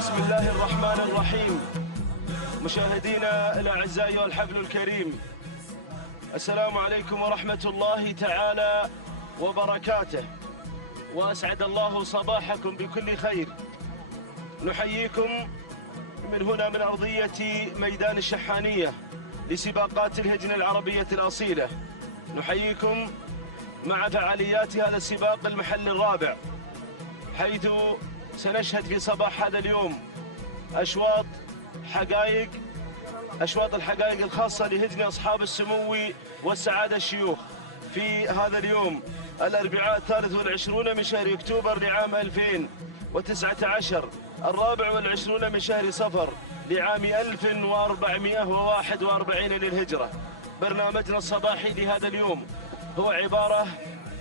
بسم الله الرحمن الرحيم. مشاهدينا الأعزاء والحفل الكريم، السلام عليكم ورحمة الله تعالى وبركاته، وأسعد الله صباحكم بكل خير. نحييكم من هنا من أرضية ميدان الشحانية لسباقات الهجن العربية الأصيلة. نحييكم مع فعاليات هذا السباق المحلي الرابع، حيث سنشهد في صباح هذا اليوم أشواط الحقائق الخاصة لهجن أصحاب السمو والسعادة الشيوخ في هذا اليوم الأربعاء 23 من شهر أكتوبر لعام 2019، 24 من شهر صفر لعام 1441 للهجرة. برنامجنا الصباحي لهذا اليوم هو عبارة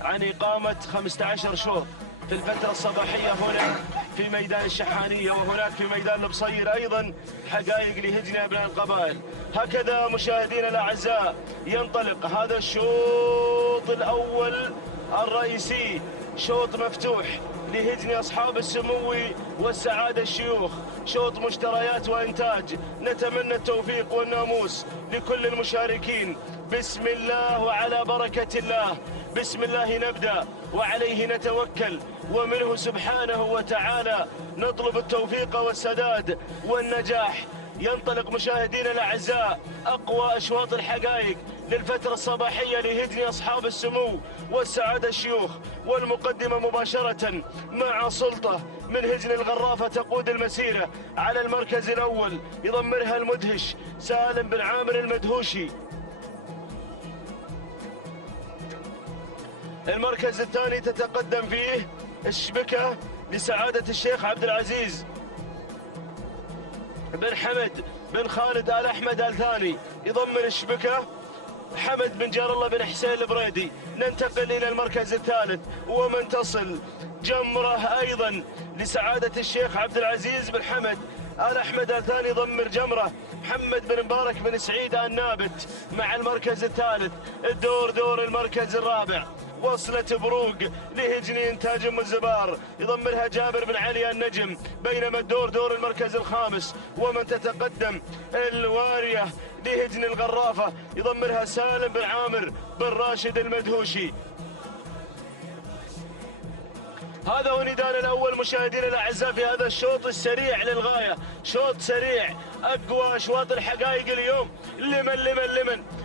عن إقامة 15 شوط في الفترة الصباحية هنا في ميدان الشحانية، وهناك في ميدان البصير أيضا حقائق لهجن أبناء القبائل. هكذا مشاهدينا الأعزاء ينطلق هذا الشوط الأول الرئيسي، شوط مفتوح لهجن أصحاب السمو والسعادة الشيوخ، شوط مشتريات وإنتاج. نتمنى التوفيق والناموس لكل المشاركين. بسم الله وعلى بركة الله، بسم الله نبدأ وعليه نتوكل، ومنه سبحانه وتعالى نطلب التوفيق والسداد والنجاح. ينطلق مشاهدينا الأعزاء أقوى أشواط الحقائق للفترة الصباحية لهجن أصحاب السمو والسعادة الشيوخ، والمقدمة مباشرة مع سلطة من هجن الغرافة تقود المسيرة على المركز الأول، يضمرها المدهش سالم بن عامر المدهوشي. المركز الثاني تتقدم فيه الشبكة لسعادة الشيخ عبد العزيز بن حمد بن خالد آل أحمد آل ثاني، يضمن الشبكة حمد بن جار الله بن حسين البريدي. ننتقل إلى المركز الثالث ومن تصل جمرة أيضا لسعادة الشيخ عبد العزيز بن حمد آل أحمد آل ثاني، يضمر جمرة محمد بن مبارك بن سعيد آل نابت مع المركز الثالث. دور المركز الرابع وصلة بروق لهجن إنتاج أم الزبار، يضمرها جابر بن علي النجم، بينما دور المركز الخامس ومن تتقدم الوارية لهجن الغرافة، يضمرها سالم بن عامر بن راشد المدهوشي. هذا هو النداء الأول مشاهدينا الأعزاء في هذا الشوط السريع للغاية، شوط سريع أقوى أشواط الحقائق اليوم.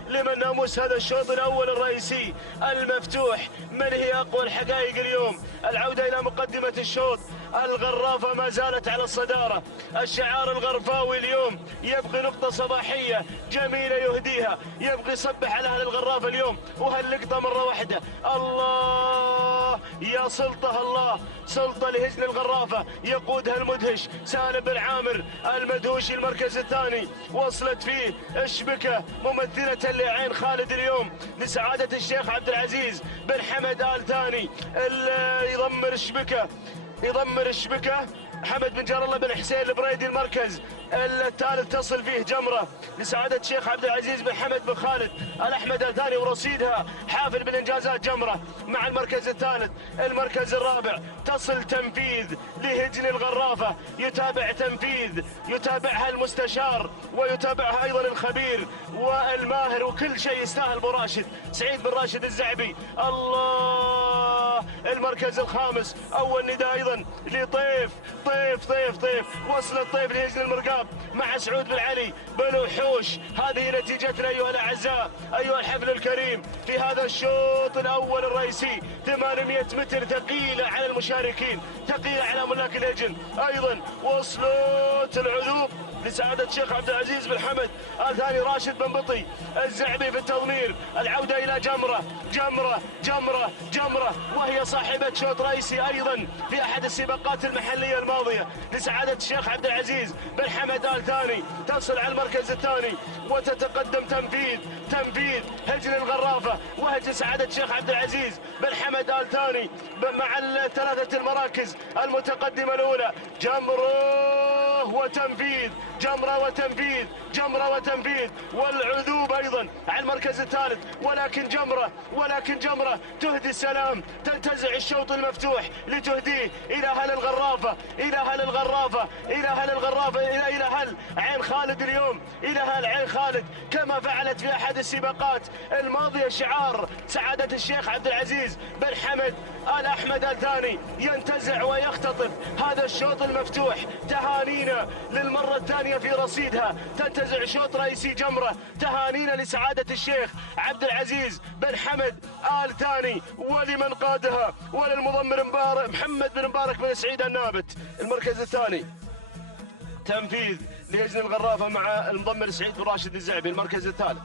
لمن ناموس هذا الشوط الأول الرئيسي المفتوح. من هي أقوى الحقائق اليوم؟ العودة إلى مقدمة الشوط، الغرافة ما زالت على الصدارة. الشعار الغرفاوي اليوم يبغي نقطة صباحية جميلة يهديها، يبغي يصبح على أهل الغرافة اليوم وهاللقطة مرة واحدة. الله يا سلطة، الله سلطة لهجن الغرافة يقودها المدهش سالم بن عامر المدهوشي. المركز الثاني وصلت فيه الشبكة ممثلة لعين خالد اليوم لسعادة الشيخ عبد العزيز بن حمد آل ثاني، يضمر الشبكة حمد بن جار الله بن حسين البريدي. المركز الثالث تصل فيه جمرة لسعادة الشيخ عبد العزيز بن حمد بن خالد الأحمد الثاني، ورصيدها حافل بالإنجازات جمرة مع المركز الثالث. المركز الرابع تصل تنفيذ لهجن الغرافة، يتابعها المستشار ويتابعها أيضا الخبير والماهر، وكل شيء يستاهل أبو راشد سعيد بن راشد الزعبي. الله المركز الخامس أول نداء أيضا لطيف وصل الطيف لهجن المرقاب مع سعود بن علي بن وحوش. هذه نتيجتنا أيها الأعزاء أيها الحفل الكريم في هذا الشوط الأول الرئيسي. 800 متر ثقيلة على المشاركين، ثقيلة على ملاك الهجن. أيضا وصلت العذوق لسعادة الشيخ عبد العزيز بن حمد آل ثاني، راشد بن بطي الزعبي في التضمير. العودة إلى جمرة وهي صاحبة شوط رئيسي أيضا في أحد السباقات المحلية الماضية لسعادة الشيخ عبد العزيز بن حمد آل ثاني، تصل على المركز الثاني وتتقدم تنفيذ هجن الغرافة وهجن سعادة الشيخ عبد العزيز بن حمد آل ثاني مع الثلاثة المراكز المتقدمة الأولى. جمرة وتنفيذ، جمرة وتنفيذ، جمرة وتنفيذ، والعذوب أيضا على المركز الثالث، ولكن جمرة تهدي السلام، تنتزع الشوط المفتوح لتهديه إلى أهل الغرافة، إلى أهل الغرافة، إلى أهل الغرافة، إلى أهل عين خالد اليوم، إلى أهل عين خالد كما فعلت في أحد السباقات الماضية. شعار سعادة الشيخ عبد العزيز بن حمد آل أحمد آل ثاني ينتزع ويختطف هذا الشوط المفتوح. تهانينا للمرة الثانية في رصيدها، تنتزع شوط رئيسي جمرة. تهانينا لسعادة الشيخ عبد العزيز بن حمد آل ثاني ولمن قادها، وللمضمر محمد بن مبارك بن سعيد النابت. المركز الثاني تنفيذ لهجن الغرافة مع المضمر سعيد بن راشد الزعبي. المركز الثالث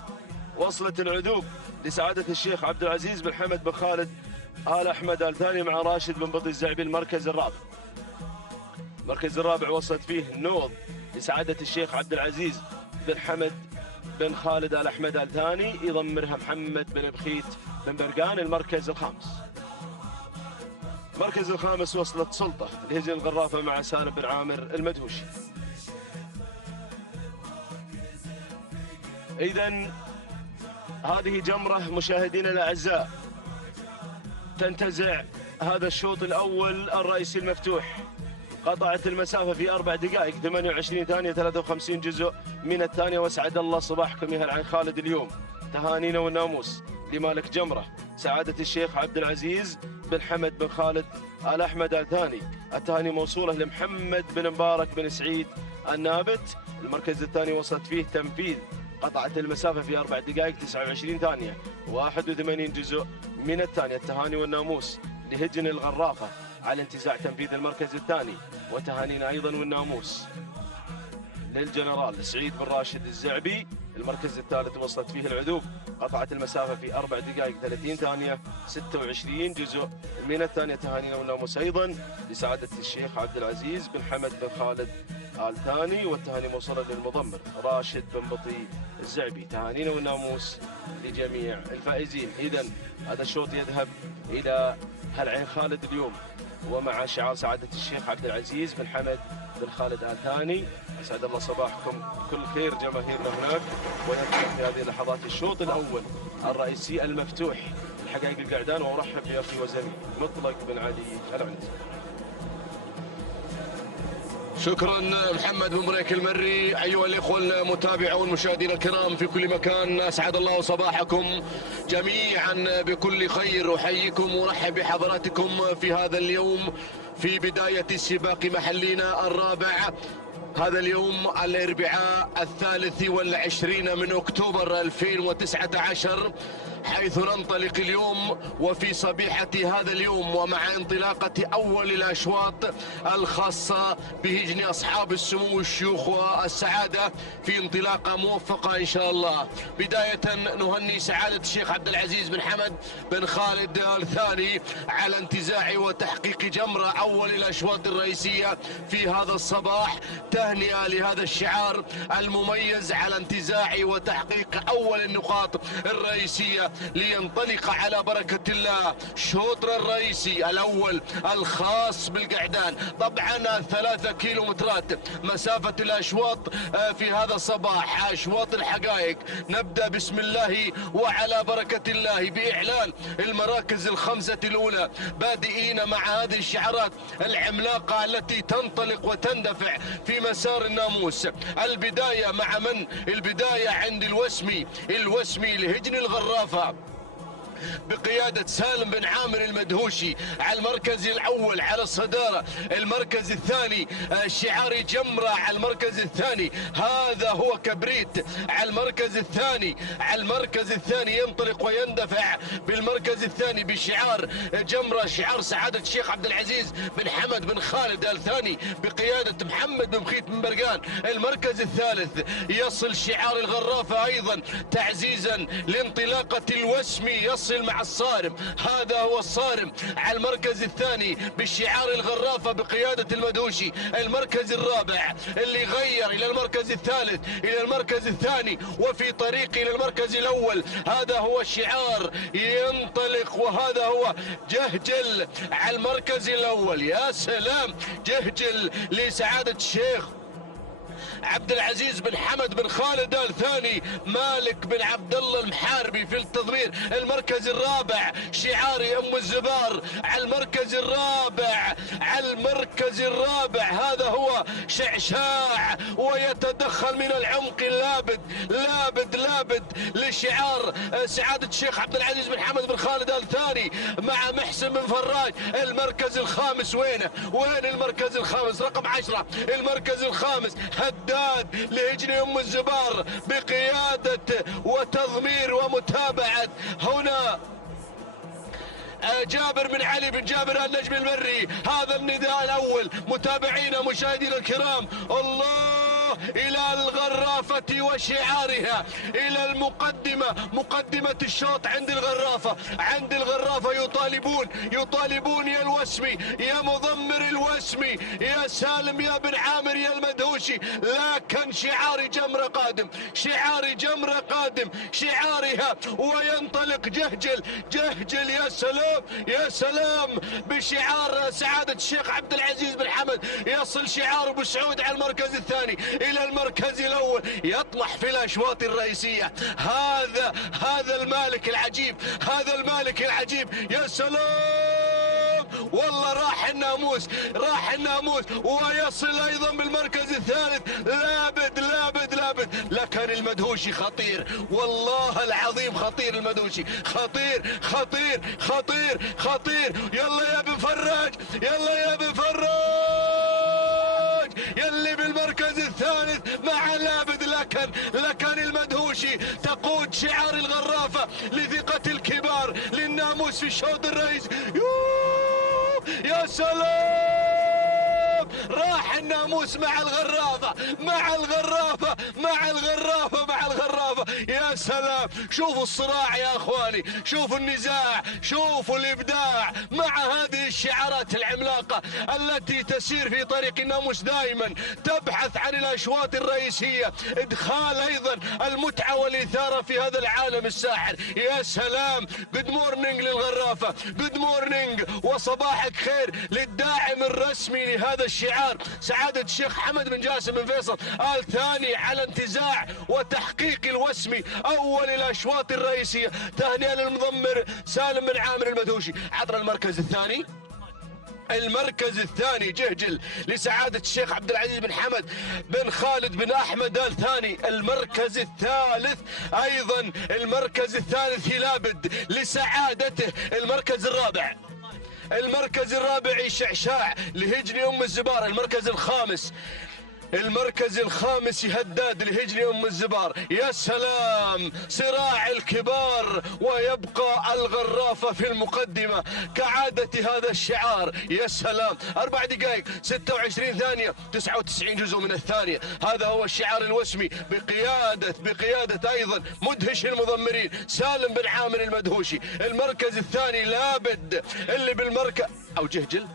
وصلت العذوب لسعادة الشيخ عبد العزيز بن حمد بن خالد آل أحمد آل ثاني مع راشد بن بطي الزعبي. المركز الرابع وصلت فيه نوض لسعادة الشيخ عبد العزيز بن حمد بن خالد آل أحمد آل ثاني يضمرها محمد بن بخيت بن برقان. المركز الخامس وصلت سلطة لهجن الغرافة مع سالم بن عامر المدهوشي. إذن هذه جمرة مشاهدينا الأعزاء تنتزع هذا الشوط الأول الرئيسي المفتوح. قطعت المسافة في 4 دقائق 28 ثانية 53 جزء من الثانية. واسعد الله صباحكم يا العين خالد اليوم. تهانينا والناموس لمالك جمرة سعادة الشيخ عبد العزيز بن حمد بن خالد آل أحمد آل ثاني. التهاني موصولة لمحمد بن مبارك بن سعيد النابت. المركز الثاني وصلت فيه تنفيذ. قطعت المسافة في 4 دقائق 29 ثانية 81 جزء من الثانية. التهاني والناموس لهجن الغرافة على انتزاع تنفيذ المركز الثاني. وتهانينا أيضا والناموس للجنرال سعيد بن راشد الزعبي. المركز الثالث وصلت فيه العذوب. قطعت المسافة في 4 دقائق 30 ثانية 26 جزء من الثانية. تهانينا والناموس أيضا لسعادة الشيخ عبد العزيز بن حمد بن خالد آل ثاني. والتهاني موصلة للمضمر راشد بن بطي الزعبي. تهانينا والناموس لجميع الفائزين. إذن هذا الشوط يذهب إلى هالعين خالد اليوم ومع شعار سعادة الشيخ عبد العزيز بن حمد بن خالد آل ثاني. أسعد الله صباحكم كل خير جماهيرنا هناك. وننتهي في هذه اللحظات الشوط الأول الرئيسي المفتوح الحقائق القعدان. وأرحب بأخي وزميلي مطلق بن علي العنزي. شكرا محمد بن بريك المري. أيها الإخوة المتابعون المشاهدين الكرام في كل مكان، أسعد الله صباحكم جميعا بكل خير. أحييكم وأرحب بحضراتكم في هذا اليوم في بداية سباق محلينا الرابع. هذا اليوم الأربعاء 23 من أكتوبر 2019، حيث ننطلق اليوم وفي صبيحة هذا اليوم ومع انطلاقة أول الأشواط الخاصة بهجن أصحاب السمو والشيوخ والسعادة في انطلاقة موفقة إن شاء الله. بداية نهني سعادة الشيخ عبد العزيز بن حمد بن خالد آل ثاني على انتزاع وتحقيق جمرة أول الأشواط الرئيسية في هذا الصباح. تهنئة لهذا الشعار المميز على انتزاع وتحقيق أول النقاط الرئيسية لينطلق على بركة الله شوطنا الرئيسي الأول الخاص بالقعدان. طبعا 3 كيلومترات مسافة الأشواط في هذا الصباح، أشواط الحقائق. نبدأ بسم الله وعلى بركة الله بإعلان المراكز الخمسة الأولى، بادئين مع هذه الشعارات العملاقة التي تنطلق وتندفع في مسار الناموس. البداية مع من؟ البداية عند الوسمي لهجن الغرافة بقيادة سالم بن عامر المدهوشي على المركز الأول على الصدارة. المركز الثاني شعار جمرة على المركز الثاني، هذا هو كبريت على المركز الثاني ينطلق ويندفع بالمركز الثاني بشعار جمرة، شعار سعادة الشيخ عبد العزيز بن حمد بن خالد آل ثاني بقيادة محمد بن بخيت بن برقان. المركز الثالث يصل شعار الغرافة أيضا تعزيزا لانطلاقة الوسمي، يصل مع الصارم، هذا هو الصارم على المركز الثاني بشعار الغرافة بقيادة المدوشي. المركز الرابع اللي غير إلى المركز الثالث إلى المركز الثاني وفي طريق إلى المركز الأول، هذا هو الشعار ينطلق، وهذا هو جهجل على المركز الأول. يا سلام، جهجل لسعادة الشيخ عبد العزيز بن حمد بن خالد آل ثاني، مالك بن عبد الله المحاربي في التضمير. المركز الرابع شعاري ام الزبار على المركز الرابع، على المركز الرابع هذا هو شعشاع، ويتدخل من العمق لابد لابد لابد لشعار سعادة الشيخ عبد العزيز بن حمد بن خالد آل ثاني مع محسن بن فراج. المركز الخامس وينه؟ وين المركز الخامس؟ رقم 10 المركز الخامس هداد لهجني ام الزبار بقيادة وتضمير ومتابعة هنا جابر بن علي بن جابر النجم المري. هذا النداء الاول متابعينا مشاهدينا الكرام، الله الى الغرافة وشعارها، الى المقدمة، مقدمة الشوط عند الغرافة. عند الغرافة يطالبون يا الوسمي، يا مضمر الوسمي، يا سالم، يا بن عامر، يا المدهوشي، لكن شعار جمرة قادم، شعار جمرة قادم، شعارها وينطلق جهجل. يا سلام يا سلام بشعار سعادة الشيخ عبد العزيز بن حمد. يصل شعار ابو سعود على المركز الثاني الى المركز الاول، يطمح في الاشواط الرئيسية. هذا المالك العجيب، هذا المالك العجيب. يا سلام والله راح الناموس، راح الناموس، ويصل ايضا بالمركز الثالث. لابد لابد لابد، لكن المدهوشي خطير، والله العظيم خطير المدهوشي، خطير خطير خطير خطير. يلا يا ابن فراج، يلا يا ابن فراج، يلي بالمركز الثالث مع لابد. لكن المدهوشي تقود شعار الغرافة لثقة الكبار للناموس في الشوط الرئيسي. يا سلام راح الناموس مع الغرافة، مع الغرافة، مع الغرافة، مع الغرافة. يا سلام شوفوا الصراع يا اخواني، شوفوا النزاع، شوفوا الابداع مع هذه الشعارات العملاقة التي تسير في طريق الناموس، دائما تبحث عن الاشواط الرئيسية، ادخال ايضا المتعة والاثارة في هذا العالم الساحر. يا سلام، جود مورنينج للغرافة، جود مورنينج وصباحك خير للداعم الرسمي لهذا الشعار سعادة الشيخ حمد بن جاسم بن فيصل آل ثاني على انتزاع وتحقيق الوسمي اول الاشواط الرئيسية. تهنئة للمضمر سالم بن عامر المدهوشي. عطر المركز الثاني، المركز الثاني جهجل لسعادة الشيخ عبد العزيز بن حمد بن خالد بن أحمد آل ثاني. المركز الثالث أيضا، المركز الثالث لابد لسعادته. المركز الرابع، المركز الرابع شعشاع لهجني أم الزبار. المركز الخامس، المركز الخامس هداد لهجني ام الزبار. يا سلام صراع الكبار، ويبقى الغرافة في المقدمة كعادة هذا الشعار. يا سلام 4 دقائق 26 ثانية 99 جزء من الثانية. هذا هو الشعار الوسمي بقيادة ايضا مدهش المضمرين سالم بن عامر المدهوشي. المركز الثاني لابد اللي بالمركز او جهجل،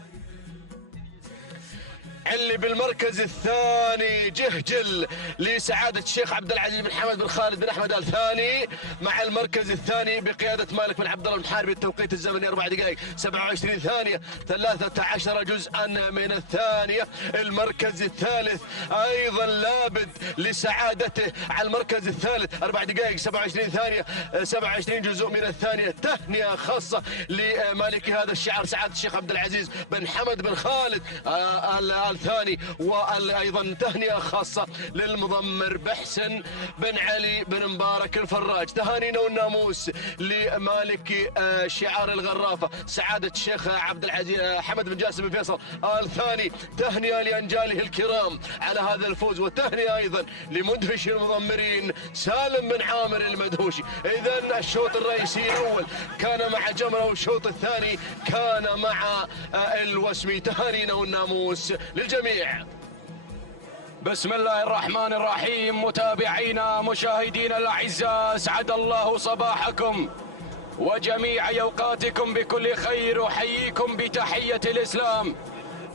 اللي بالمركز الثاني جهجل لسعادة الشيخ عبد العزيز بن حمد بن خالد بن أحمد آل ثاني مع المركز الثاني بقيادة مالك بن عبد الله المحاربي. التوقيت الزمني 4 دقائق 27 ثانية 13 جزءا من الثانية. المركز الثالث أيضا لابد لسعادته على المركز الثالث 4 دقائق 27 ثانية 27 جزء من الثانية. تهنئة خاصة لمالك هذا الشعار سعادة الشيخ عبد العزيز بن حمد بن خالد آل ثاني، وايضا تهنئة خاصة للمضمر بحسن بن علي بن مبارك الفراج. تهانينا والناموس لمالك شعار الغرافة سعادة الشيخ عبد العزيز حمد بن جاسم بن فيصل آل ثاني. تهنئة لأنجاله الكرام على هذا الفوز، وتهنئة ايضا لمدهش المضمرين سالم بن عامر المدهوشي. اذا الشوط الرئيسي الاول كان مع جمرة، والشوط الثاني كان مع الوسمي. تهانينا والناموس للجميع. بسم الله الرحمن الرحيم. متابعينا مشاهدينا الاعزاء، اسعد الله صباحكم وجميع اوقاتكم بكل خير. احييكم بتحية الاسلام،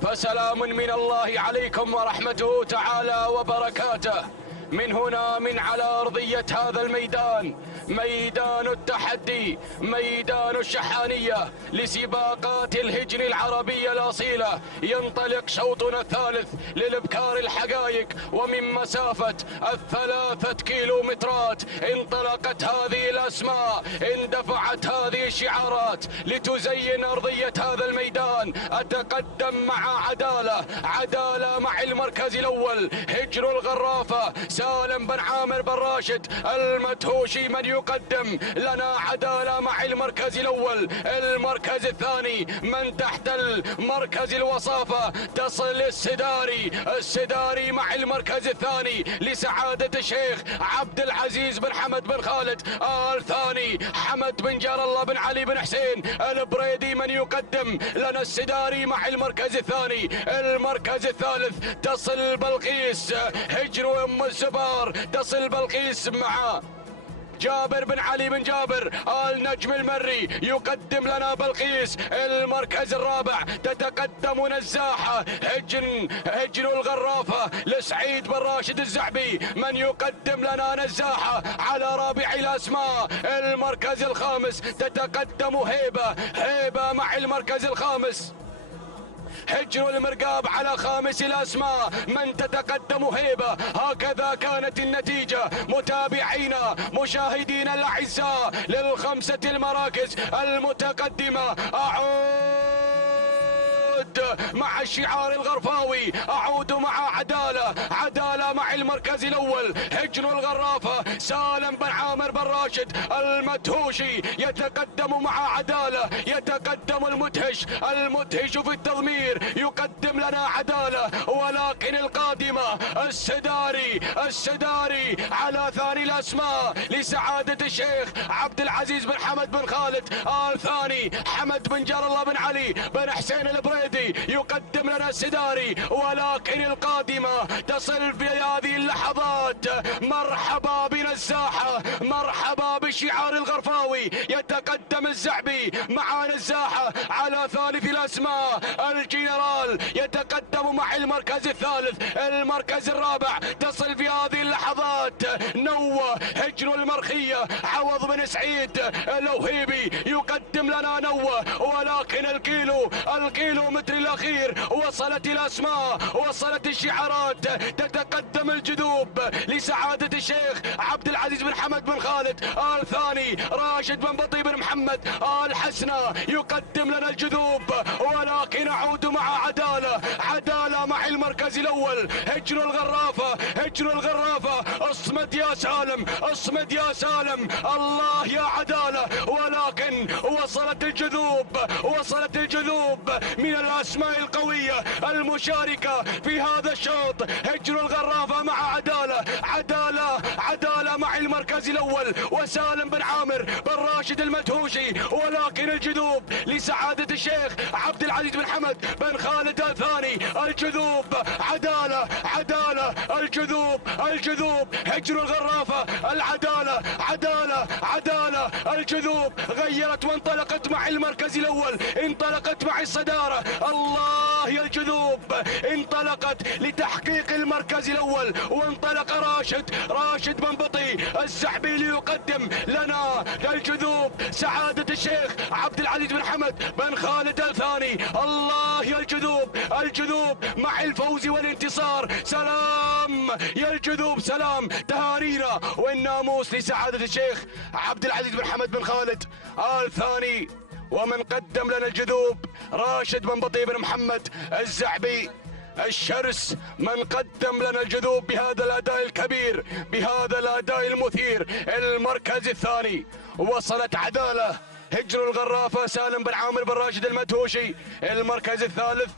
فسلام من الله عليكم ورحمته تعالى وبركاته. من هنا من على أرضية هذا الميدان، ميدان التحدي، ميدان الشحانية لسباقات الهجن العربية الأصيلة، ينطلق شوطنا الثالث للإبكار الحقائق. ومن مسافة 3 كيلومترات انطلقت هذه الأسماء، اندفعت هذه الشعارات لتزين أرضية هذا الميدان. أتقدم مع عدالة مع المركز الأول هجر الغرافة سالم بن عامر بن راشد المدهوشي، من يقدم لنا عدالة مع المركز الأول. المركز الثاني من تحت المركز الوصافة تصل السداري مع المركز الثاني لسعادة الشيخ عبد العزيز بن حمد بن خالد آل ثاني. حمد بن جار الله بن علي بن حسين البريدي من يقدم لنا السداري مع المركز الثاني. المركز الثالث تصل بلقيس هجر ام الزبار، تصل بلقيس مع جابر بن علي بن جابر آل نجم المري، يقدم لنا بلقيس. المركز الرابع تتقدم نزاحة هجن الغرافة لسعيد بن راشد الزعبي، من يقدم لنا نزاحة على رابع الأسماء. المركز الخامس تتقدم هيبة مع المركز الخامس هجر المرقاب على خامس الأسماء، من تتقدم هيبة. هكذا كانت النتيجة متابعينا مشاهدينا الأعزاء للخمسة المراكز المتقدمة. مع الشعار الغرفاوي، أعود مع عدالة مع المركز الأول هجن الغرافة سالم بن عامر بن راشد المدهوشي، يتقدم مع عدالة، يتقدم المدهش في التضمير، يقدم لنا عدالة. ولكن القادمة السداري على ثاني الأسماء لسعادة الشيخ عبد العزيز بن حمد بن خالد آل ثاني. حمد بن جار الله بن علي بن حسين البريدي يقدم لنا السداري. ولكن القادمة تصل في هذه اللحظات. مرحبا بنزاحة، مرحبا بالشعار الغرفاوي، يتقدم الزعبي مع نزاحة على ثالث الأسماء. الجنرال يتقدم مع المركز الثالث. المركز الرابع تصل في هذه اللحظات نوة هجن المرخية عوض بن سعيد الوهيبي، يقدم لنا نوة. ولكن الكيلو متر الأخير وصلت الأسماء، وصلت الشعارات، تتقدم الجذوب لسعادة الشيخ عبد العزيز بن حمد بن خالد آل ثاني. راشد بن بطي بن محمد آل حسنة يقدم لنا الجذوب. ولكن أعود مع عدالة مع المركز الأول هجن الغرافة. اصمد يا سالم، الله يا عدالة. ولكن وصلت الجذوب من الأسماء القوية المشاركة في هذا الشوط. هجن الغرافة مع عدالة مع المركز الأول وسالم بن عامر بن راشد المدهوشي. ولكن الجذوب لسعادة الشيخ عبد العزيز بن حمد بن خالد الثاني. الجذوب عدالة الجذوب هجن الغرافة. عدالة الجذوب غيرت وانطلقت مع المركز الأول، انطلقت مع الصدارة. الله يا الجذوب انطلقت لتحقيق المركز الأول. وانطلق راشد بن بطي الزعبي ليقدم لنا الجذوب سعادة الشيخ عبد العزيز بن حمد بن خالد الثاني. الله يا الجذوب مع الفوز والانتصار. سلام يا الجذوب، سلام، تهانينا والناموس لسعادة الشيخ عبد العزيز بن حمد بن خالد آل ثاني. ومن قدم لنا الجذوب راشد بن بطي بن محمد الزعبي الشرس، من قدم لنا الجذوب بهذا الأداء الكبير، بهذا الأداء المثير. المركز الثاني وصلت عدالة هجر الغرافة سالم بن عامر بن راشد المدهوشي. المركز الثالث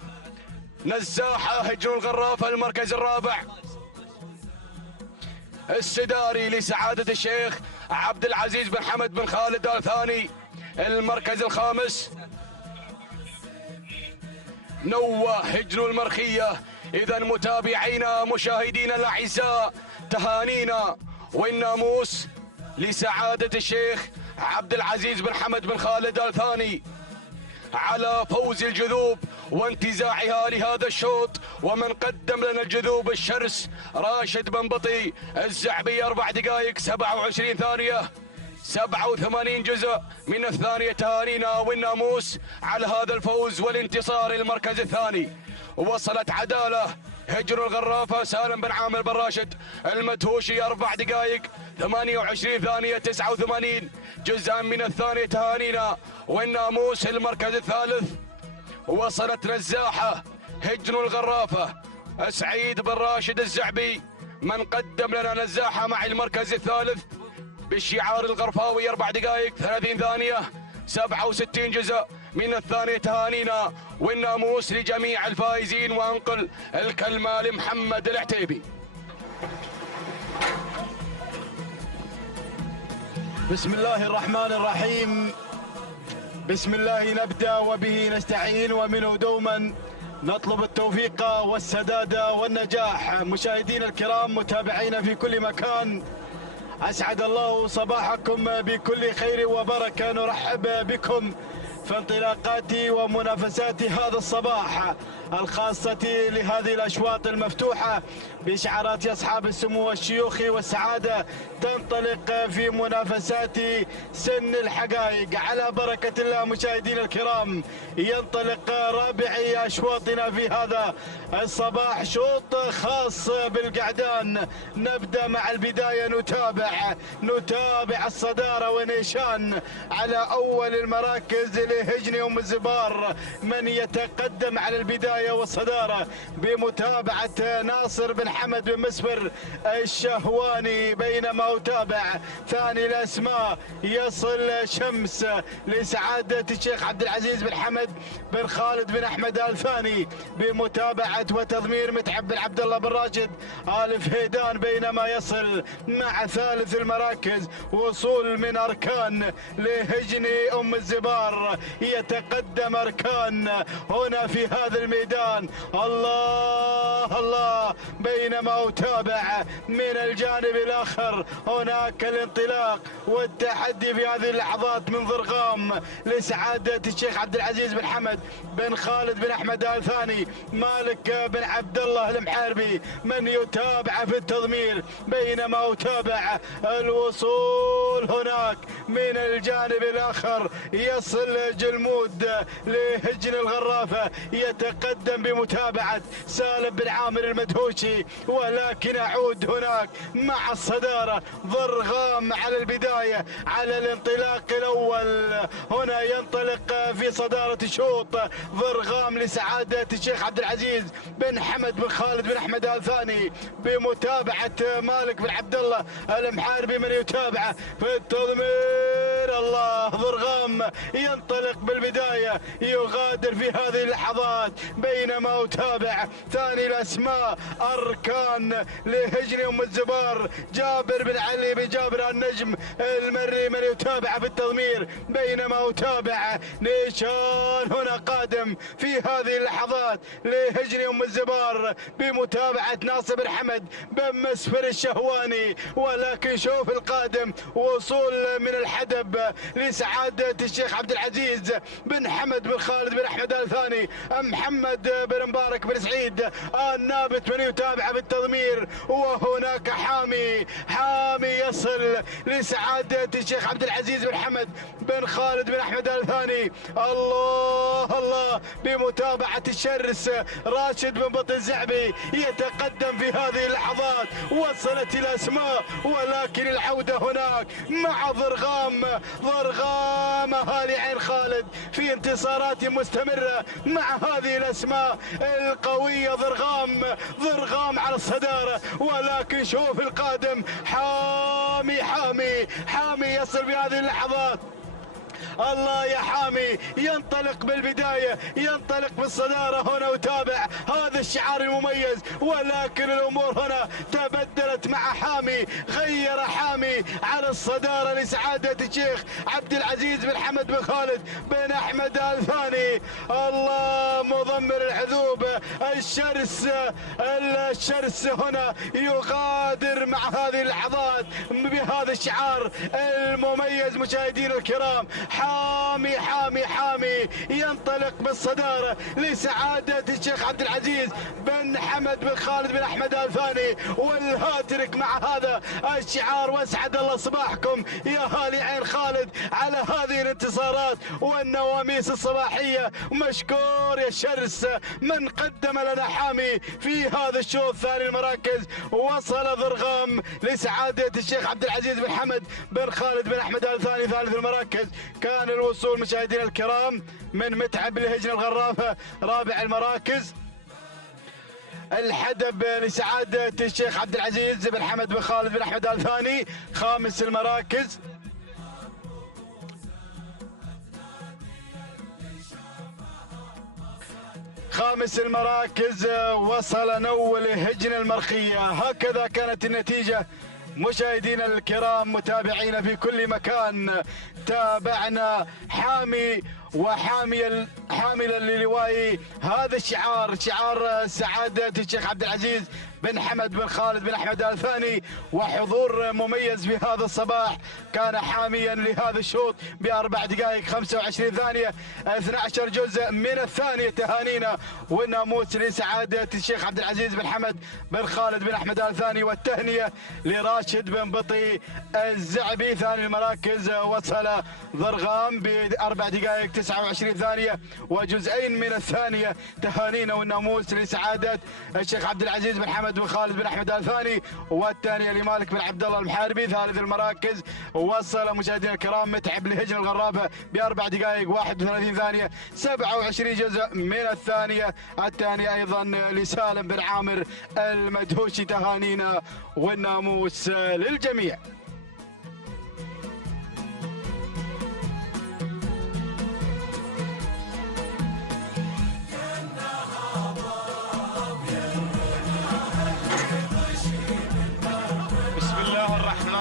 نزاحة هجر الغرافة. المركز الرابع السداري لسعادة الشيخ عبد العزيز بن حمد بن خالد آل ثاني. المركز الخامس نوة هجن المرخية. إذا متابعينا مشاهدينا الأعزاء، تهانينا والناموس لسعادة الشيخ عبد العزيز بن حمد بن خالد آل ثاني. على فوز الجذوب وانتزاعها لهذا الشوط. ومن قدم لنا الجذوب الشرس راشد بن بطي الزعبي 4 دقائق 27 ثانية 87 جزء من الثانية. تهانينا والناموس على هذا الفوز والانتصار المركز الثاني. وصلت عدالة هجر الغرافة سالم بن عامر بن راشد المدهوشي 4 دقائق 28 ثانية 89 جزءا من الثانية. تهانينا والناموس المركز الثالث. وصلت نزاحة هجر الغرافة سعيد بن راشد الزعبي من قدم لنا نزاحة مع المركز الثالث بالشعار الغرفاوي 4 دقائق 30 ثانية 67 جزء من الثانية. تهانينا والناموس لجميع الفائزين. وانقل الكلمة لمحمد العتيبي. بسم الله الرحمن الرحيم. بسم الله نبدأ وبه نستعين ومنه دوما نطلب التوفيق والسداد والنجاح. مشاهدينا الكرام متابعينا في كل مكان، أسعد الله صباحكم بكل خير وبركة. نرحب بكم في انطلاقات ومنافسات هذا الصباح الخاصة لهذه الأشواط المفتوحة بشعارات أصحاب السمو والشيوخ والسعادة. تنطلق في منافسات سن الحقائق على بركة الله. مشاهدينا الكرام ينطلق رابع أشواطنا في هذا الصباح، شوط خاص بالقعدان. نبدأ مع البداية، نتابع الصدارة ونيشان على أول المراكز لهجن أم الزبار من يتقدم على البداية والصدارة بمتابعة ناصر بن حمد بن مسفر الشهواني. بينما أتابع ثاني الأسماء يصل شمس لسعادة الشيخ عبد العزيز بن حمد بن خالد بن أحمد آل ثاني بمتابعة وتضمير متعب بن عبد الله بن راشد آل فهيدان. بينما يصل مع ثالث المراكز وصول من أركان لهجن أم الزبار. يتقدم أركان هنا في هذا الميدان. الله الله. بينما أتابع من الجانب الآخر هناك الانطلاق والتحدي في هذه اللحظات من ضرغام لسعادة الشيخ عبد العزيز بن حمد بن خالد بن أحمد آل ثاني. مالك بن عبد الله المحاربي من يتابع في التضمير. بينما أتابع الوصول هناك من الجانب الآخر يصل جلمود لهجن الغرافة. يتقدم بمتابعة سالم بن عامر المدهوشي. ولكن أعود هناك مع الصدارة ضرغام على البداية على الانطلاق الأول. هنا ينطلق في صدارة الشوط ضرغام لسعادة الشيخ عبد العزيز بن حمد بن خالد بن أحمد آل ثاني بمتابعة مالك بن عبد الله المحاربي من يتابعه في التضمير. الله. ضرغام ينطلق بالبداية يغادر في هذه اللحظات. بينما أتابع ثاني الأسماء أركان لهجن أم الزبار جابر بن علي بن جابر النجم المري من يتابع في التضمير. بينما أتابع نيشان هنا قادم في هذه اللحظات لهجن أم الزبار بمتابعة ناصر بن حمد بن مسفر الشهواني. ولكن شوف القادم وصول من الحدب لسعادة الشيخ عبد العزيز بن حمد بن خالد بن أحمد آل ثاني. محمد بن مبارك بن سعيد النابت من يتابع بالتضمير. وهناك حامي يصل لسعادة الشيخ عبد العزيز بن حمد بن خالد بن أحمد آل ثاني. الله الله. بمتابعة الشرس راشد بن بطي الزعبي يتقدم في هذه اللحظات. وصلت الأسماء ولكن العودة هناك مع ضرغام أهالي عين خالد في انتصارات مستمرة مع هذه الأسماء القوية. ضرغام على الصدارة. ولكن شوف القادم حامي يصل في هذه اللحظات. الله يا حامي. ينطلق بالبداية، ينطلق بالصدارة. هنا وتابع هذا الشعار المميز. ولكن الأمور هنا تبدلت مع حامي. غير حامي على الصدارة لسعادة الشيخ عبد العزيز بن حمد بن خالد بن أحمد آل ثاني. الله. مضمر العذوب الشرس هنا يغادر مع هذه اللحظات بهذا الشعار المميز. مشاهدينا الكرام حامي حامي حامي ينطلق بالصدارة لسعادة الشيخ عبد العزيز بن حمد بن خالد بن أحمد آل ثاني، والهاترك مع هذا الشعار. واسعد الله صباحكم يا هالي عين خالد على هذه الانتصارات والنواميس الصباحية. مشكور يا شرس من قدم لنا حامي في هذا الشوط الثاني المراكز. وصل ضرغام لسعادة الشيخ عبد العزيز بن حمد بن خالد بن أحمد آل ثاني ثالث المراكز. كان الوصول مشاهدينا الكرام من متعب لهجن الغرافة رابع المراكز. الحدب لسعادة الشيخ عبد العزيز بن حمد بن خالد بن أحمد آل ثاني خامس المراكز. خامس المراكز وصل نول هجن المرخية. هكذا كانت النتيجة مشاهدينا الكرام متابعينا في كل مكان. تابعنا حامي حاملا للواء هذا الشعار، شعار سعادة الشيخ عبد العزيز بن حمد بن خالد بن أحمد آل ثاني. وحضور مميز في هذا الصباح كان حاميا لهذا الشوط ب4 دقائق 25 ثانية 12 جزء من الثانية. تهانينا والناموس لسعادة الشيخ عبد العزيز بن حمد بن خالد بن أحمد آل ثاني، والتهنئة لراشد بن بطي الزعبي ثاني المراكز. وصل ضرغام ب4 دقائق 29 ثانية وجزئين من الثانية. تهانينا والناموس لسعادة الشيخ عبد العزيز بن حمد بن خالد بن أحمد آل ثاني، والثانية لمالك بن عبد الله المحاربي ثالث المراكز. وصل مشاهدينا الكرام متعب لهجن الغرابة ب4 دقائق 31 ثانية 27 جزء من الثانية. الثانية أيضا لسالم بن عامر المدهوشي. تهانينا والناموس للجميع.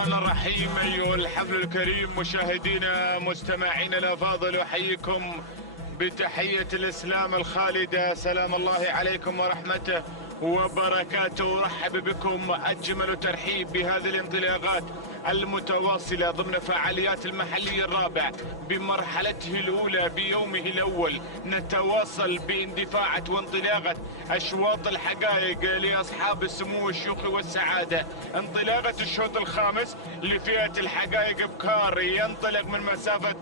الرحيم. أيها الحفل الكريم مشاهدينا مستمعينا الأفاضل، أحييكم بتحية الإسلام الخالدة. سلام الله عليكم ورحمته وبركاته. أرحب بكم أجمل ترحيب بهذه الانطلاقات المتواصلة ضمن فعاليات المحلي الرابع بمرحلته الأولى بيومه الأول. نتواصل باندفاعة وانطلاقة أشواط الحقائق لأصحاب السمو الشيوخي والسعادة. انطلاقة الشوط الخامس لفئة الحقائق بكار ينطلق من مسافة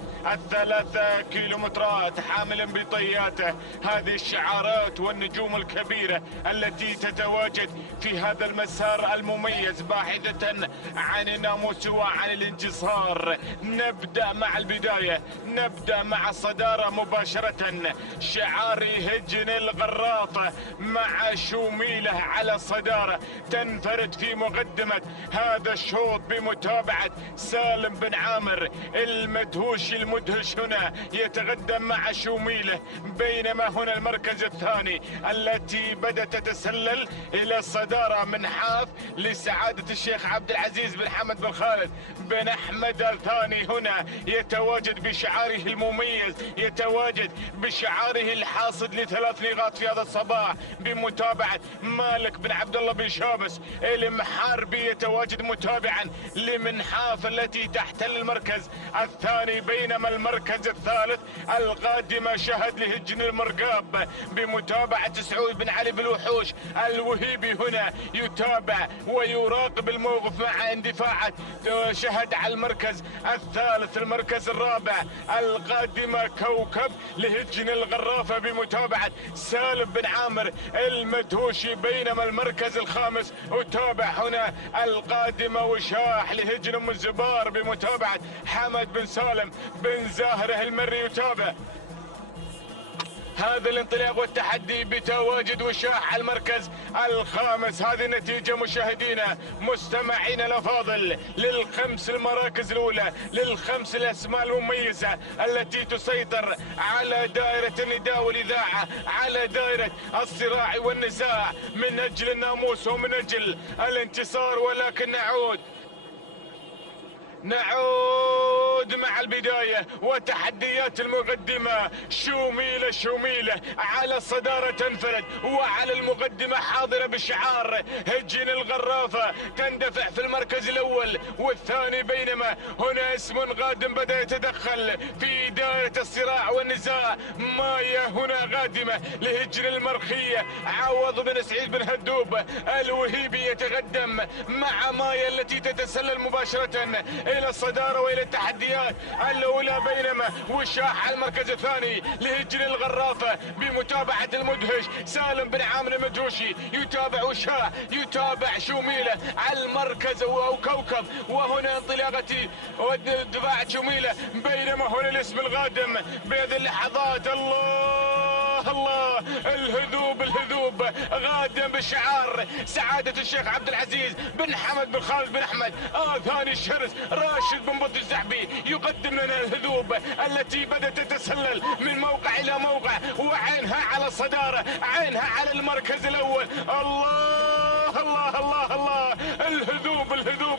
3 كيلومترات حاملا بطياته هذه الشعارات والنجوم الكبيرة التي تتواجد في هذا المسار المميز باحثة عن الناموس وعن الانتصار. نبدأ مع البداية، نبدأ مع الصدارة مباشرة. شعار هجن الغراطة مع شوميله على الصدارة تنفرد في مقدمة هذا الشوط بمتابعة سالم بن عامر المدهوش المدهش. هنا يتقدم مع شوميله، بينما هنا المركز الثاني التي بدأت تتسلل إلى الصدارة من حاف لسعادة الشيخ عبد العزيز بن حمد بن خالد بن أحمد آل ثاني. هنا يتواجد بشعاره المميز، يتواجد بشعاره الحاصد ل3 نقاط في هذا الصباح بمتابعة مالك بن عبد الله بن شابس المحاربي. يتواجد متابعا لمنحاف التي تحتل المركز الثاني، بينما المركز الثالث القادمة شهد لهجن المرقاب بمتابعة سعود بن علي بالوحوش الوهيبي. هنا يتابع ويراقب الموقف مع اندفاعات شهد على المركز الثالث. المركز الرابع القادمة كوكب لهجن الغرافة بمتابعة سالم بن عامر المدهوشي، بينما المركز الخامس أتابع هنا القادمة وشاح لهجن أم الزبار بمتابعة حمد بن سالم بن زاهره المري. يتابع هذا الانطلاق والتحدي بتواجد وشاح على المركز الخامس. هذه النتيجة مشاهدينا مستمعينا الأفاضل لل5 المراكز الأولى، لل5 الأسماء المميزة التي تسيطر على دائرة النداء والإذاعة، على دائرة الصراع والنزاع من أجل الناموس ومن أجل الانتصار. ولكن نعود مع البداية وتحديات المقدمة. شوميلة على الصدارة تنفرد، وعلى المقدمة حاضرة بشعار هجن الغرافة تندفع في المركز الأول والثاني، بينما هنا اسم قادم بدأ يتدخل في دائرة الصراع والنزاع. مايا هنا قادمة لهجن المرخية، عوض بن سعيد بن هدوب الوهيبي يتقدم مع مايا التي تتسلل مباشرة إلى الصدارة وإلى التحديات الأولى، بينما وشاح على المركز الثاني لهجن الغرافة بمتابعة المدهش سالم بن عامر المدهوشي، يتابع وشاح، يتابع شوميلة على المركز أو كوكب، وهنا انطلاقة ودفاع شوميلة، بينما هنا الاسم القادم بهذه اللحظات. الله الهذوب قادم بشعار سعادة الشيخ عبد العزيز بن حمد بن خالد بن احمد ثاني الشرس راشد بن بط الزعبي يقدم لنا الهذوب التي بدأت تتسلل من موقع الى موقع، وعينها على الصدارة، عينها على المركز الاول. الله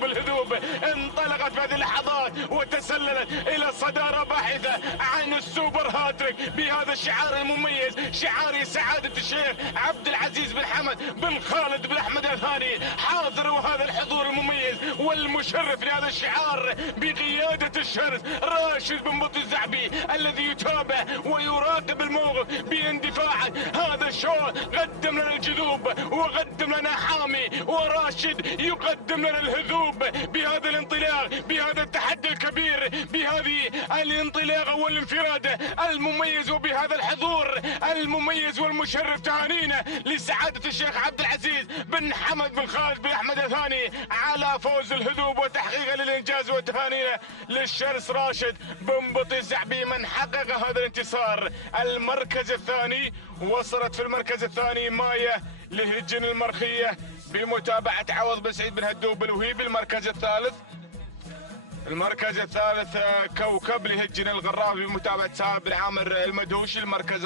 الهذوب انطلقت في هذه اللحظات وتسللت الى الصدارة باحثة عن السوبر هاتريك بهذا الشعار المميز، شعار سعادة الشيخ عبد العزيز بن حمد بن خالد بن احمد الثاني حاضر، وهذا الحضور المميز والمشرف لهذا الشعار بقيادة الشرس راشد بن بط الزعبي الذي يتابع ويراقب الموقف باندفاع. هذا الشوط قدم لنا الجذوب وقدم لنا حامي، وراشد يقدم لنا الهذوب بهذا الانطلاق، بهذا التحدي الكبير، بهذه الانطلاقة والانفراد المميز، وبهذا الحضور المميز والمشرف. تهانينا لسعادة الشيخ عبد العزيز بن حمد بن خالد بن احمد الثاني على فوز الهذوب وتحقيقه للانجاز، وتهانينا للشرس راشد بن بط الزعبي من حقق هذا الانتصار. المركز الثاني وصلت في المركز الثاني مايا لهجن المرخية بمتابعة عوض بن سعيد بن هدوب الوهيبي. المركز الثالث كوكب لهجن الغراف بمتابعة سالم بن عامر المدهوشي. المركز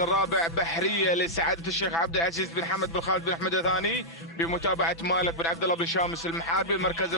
الرابع بحرية لسعادة الشيخ عبد العزيز بن حمد بن خالد بن احمد الثاني بمتابعة مالك بن عبد الله بن شامس المحاربي. المركز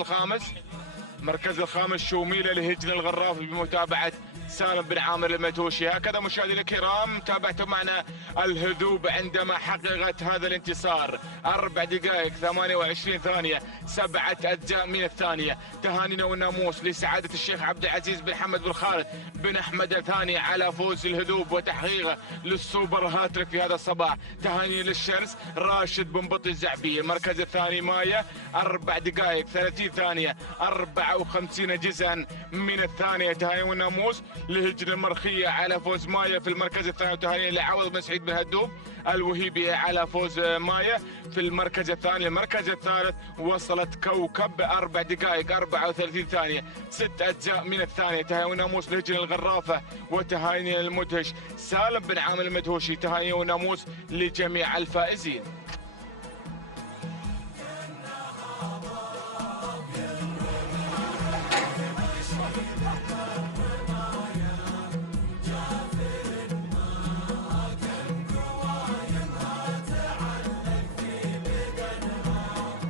الخامس شوميلة لهجن الغراف بمتابعة سالم بن عامر المدهوشي. هكذا مشاهدينا الكرام تابعتم معنا الهذوب عندما حققت هذا الانتصار 4 دقائق 28 ثانية 7 أجزاء من الثانية. تهانينا والناموس لسعادة الشيخ عبد العزيز بن حمد بن خالد بن أحمد الثاني على فوز الهذوب وتحقيقه للسوبر هاتريك في هذا الصباح. تهانينا للشرس راشد بن بط الزعبي. المركز الثاني مايا 4 دقائق 30 ثانية 54 جزءا من الثانية. تهانينا والناموس لهجن المرخية على فوز مايا في المركز الثاني، وتهانينا لعوض بن سعيد بن هدوب الوهيبي على فوز مايا في المركز الثاني. المركز الثالث وصلت كوكب 4 دقائق 34 ثانية 6 أجزاء من الثانية. تهانينا وناموس لهجن الغرافة، وتهانينا المدهش سالم بن عامر المدهوشي. تهانينا وناموس لجميع الفائزين.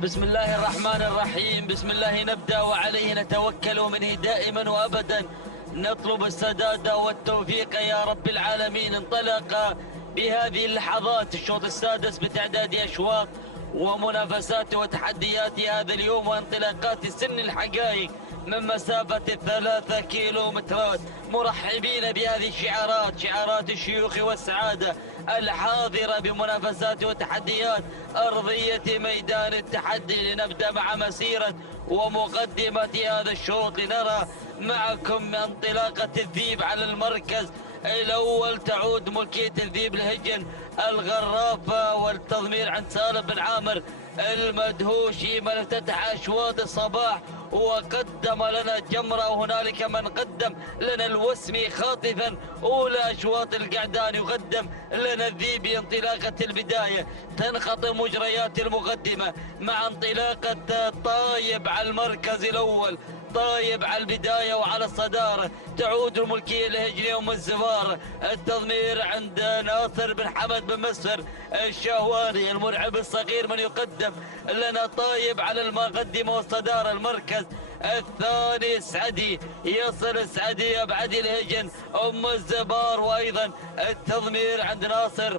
بسم الله الرحمن الرحيم، بسم الله نبدأ وعليه نتوكل، ومنه دائما وأبدا نطلب السداد والتوفيق يا رب العالمين. انطلق بهذه اللحظات الشوط السادس بتعداد أشواط ومنافسات وتحديات هذا اليوم وانطلاقات سن الحقائق من مسافة 3 كيلومترات. مرحبين بهذه الشعارات، شعارات الشيوخ والسعادة الحاضرة بمنافسات وتحديات أرضية ميدان التحدي. لنبدأ مع مسيرة ومقدمة هذا الشوط. لنرى معكم انطلاقة الذيب على المركز الأول، تعود ملكية الذيب الهجن الغرافة والتضمير عند سالم بن عامر المدهوشي من افتتح أشواط الصباح وقدم لنا جمرة، وهنالك من قدم لنا الوسمي خاطفا أولى أشواط القعدان. يقدم لنا الذيبي انطلاقة البداية، تنخطم مجريات المقدمة مع انطلاقة طايب على المركز الأول. طايب على البداية وعلى الصدارة، تعود الملكية الهجنية أم الزفار. التضمير عند ناصر بن حمد بن مسفر الشهواني المرعب الصغير من يقدم لنا طايب على المقدمة والصدارة. المركز الثاني سعدي، يصل سعدي يبعد الهجن أم الزبار، وأيضا التضمير عند ناصر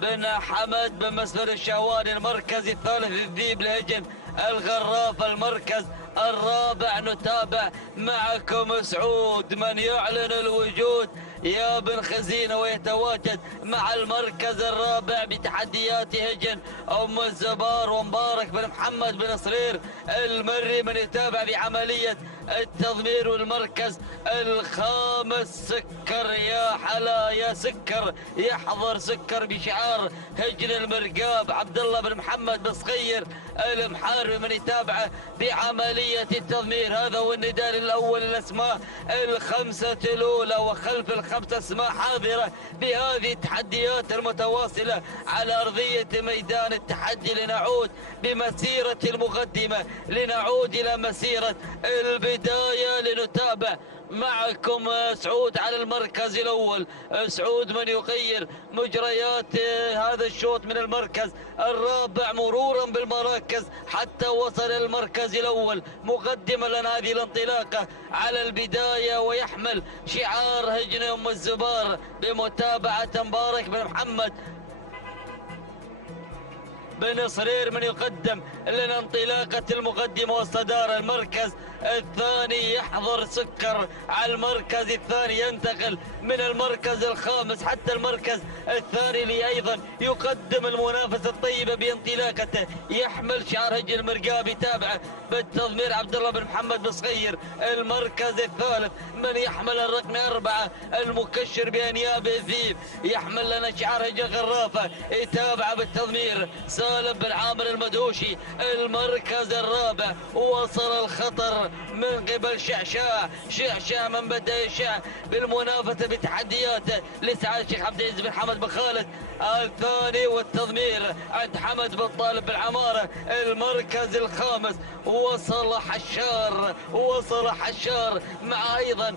بن حمد بن مسفر الشهواني. المركز الثالث الذيب الهجن الغراف. المركز الرابع نتابع معكم سعود من يعلن الوجود يا بن خزينة، ويتواجد مع المركز الرابع بتحديات هجن أم الزبار. ومبارك بن محمد بن صرير المري من يتابع بعملية التضمير. والمركز الخامس سكر يا حلا يا سكر، يحضر سكر بشعار هجن المرقاب عبد الله بن محمد بن صغير المحاربي من يتابعه بعملية التضمير. هذا هو النداء الأول. الأسماء الخمسة الأولى وخلف الخمسة أسماء حاضرة بهذه التحديات المتواصلة على أرضية ميدان التحدي. لنعود بمسيرة المقدمة، لنعود إلى مسيرة البداية، لنتابع معكم سعود على المركز الأول. سعود من يغير مجريات هذا الشوط من المركز الرابع مرورا بالمراكز حتى وصل المركز الأول، مقدما لنا هذه الانطلاقة على البداية، ويحمل شعار هجن أم الزبار بمتابعة مبارك بن محمد بن صرير من يقدم لنا انطلاقة المقدمة والصدارة. المركز الثاني يحضر سكر على المركز الثاني، ينتقل من المركز الخامس حتى المركز الثاني اللي أيضا يقدم المنافسة الطيبة بانطلاقته، يحمل شعار هجن المرقاب يتابعه بالتضمير عبد الله بن محمد بن صغير. المركز الثالث من يحمل الرقم 4 المكشر بأنياب الذيب، يحمل لنا شعار هجن غرافة يتابعه بالتضمير سالم بن عامر المدهوشي. المركز الرابع وصل الخطر من قبل شعشاع من بدأ يشع بالمنافسة بتحدياته لسعادة الشيخ عبد العزيز بن حمد بن خالد الثاني، والتضمير عند حمد بن طالب بالعمارة. المركز الخامس وصل حشار مع أيضا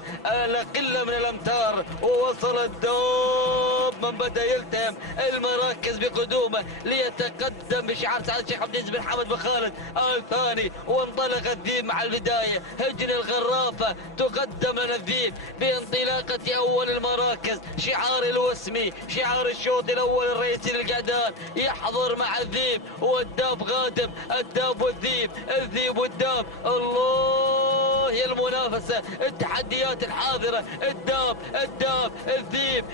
قلة من الأمتار، ووصل الدوب من بدأ يلتهم المراكز بقدومه ليتقدم بشعار سعادة الشيخ عبد العزيز بن حمد بن خالد الثاني. وانطلق الذيب مع البداية، هجن الغرافة تقدم لنا الذيب بانطلاقة أول المراكز، شعار الوسمي شعار الشوط الأول الرئيسي للقعدان، يحضر مع الذيب والداب غادم، الداب والذيب، الذيب والداب. الله يا المنافسة، التحديات الحاضرة، الداب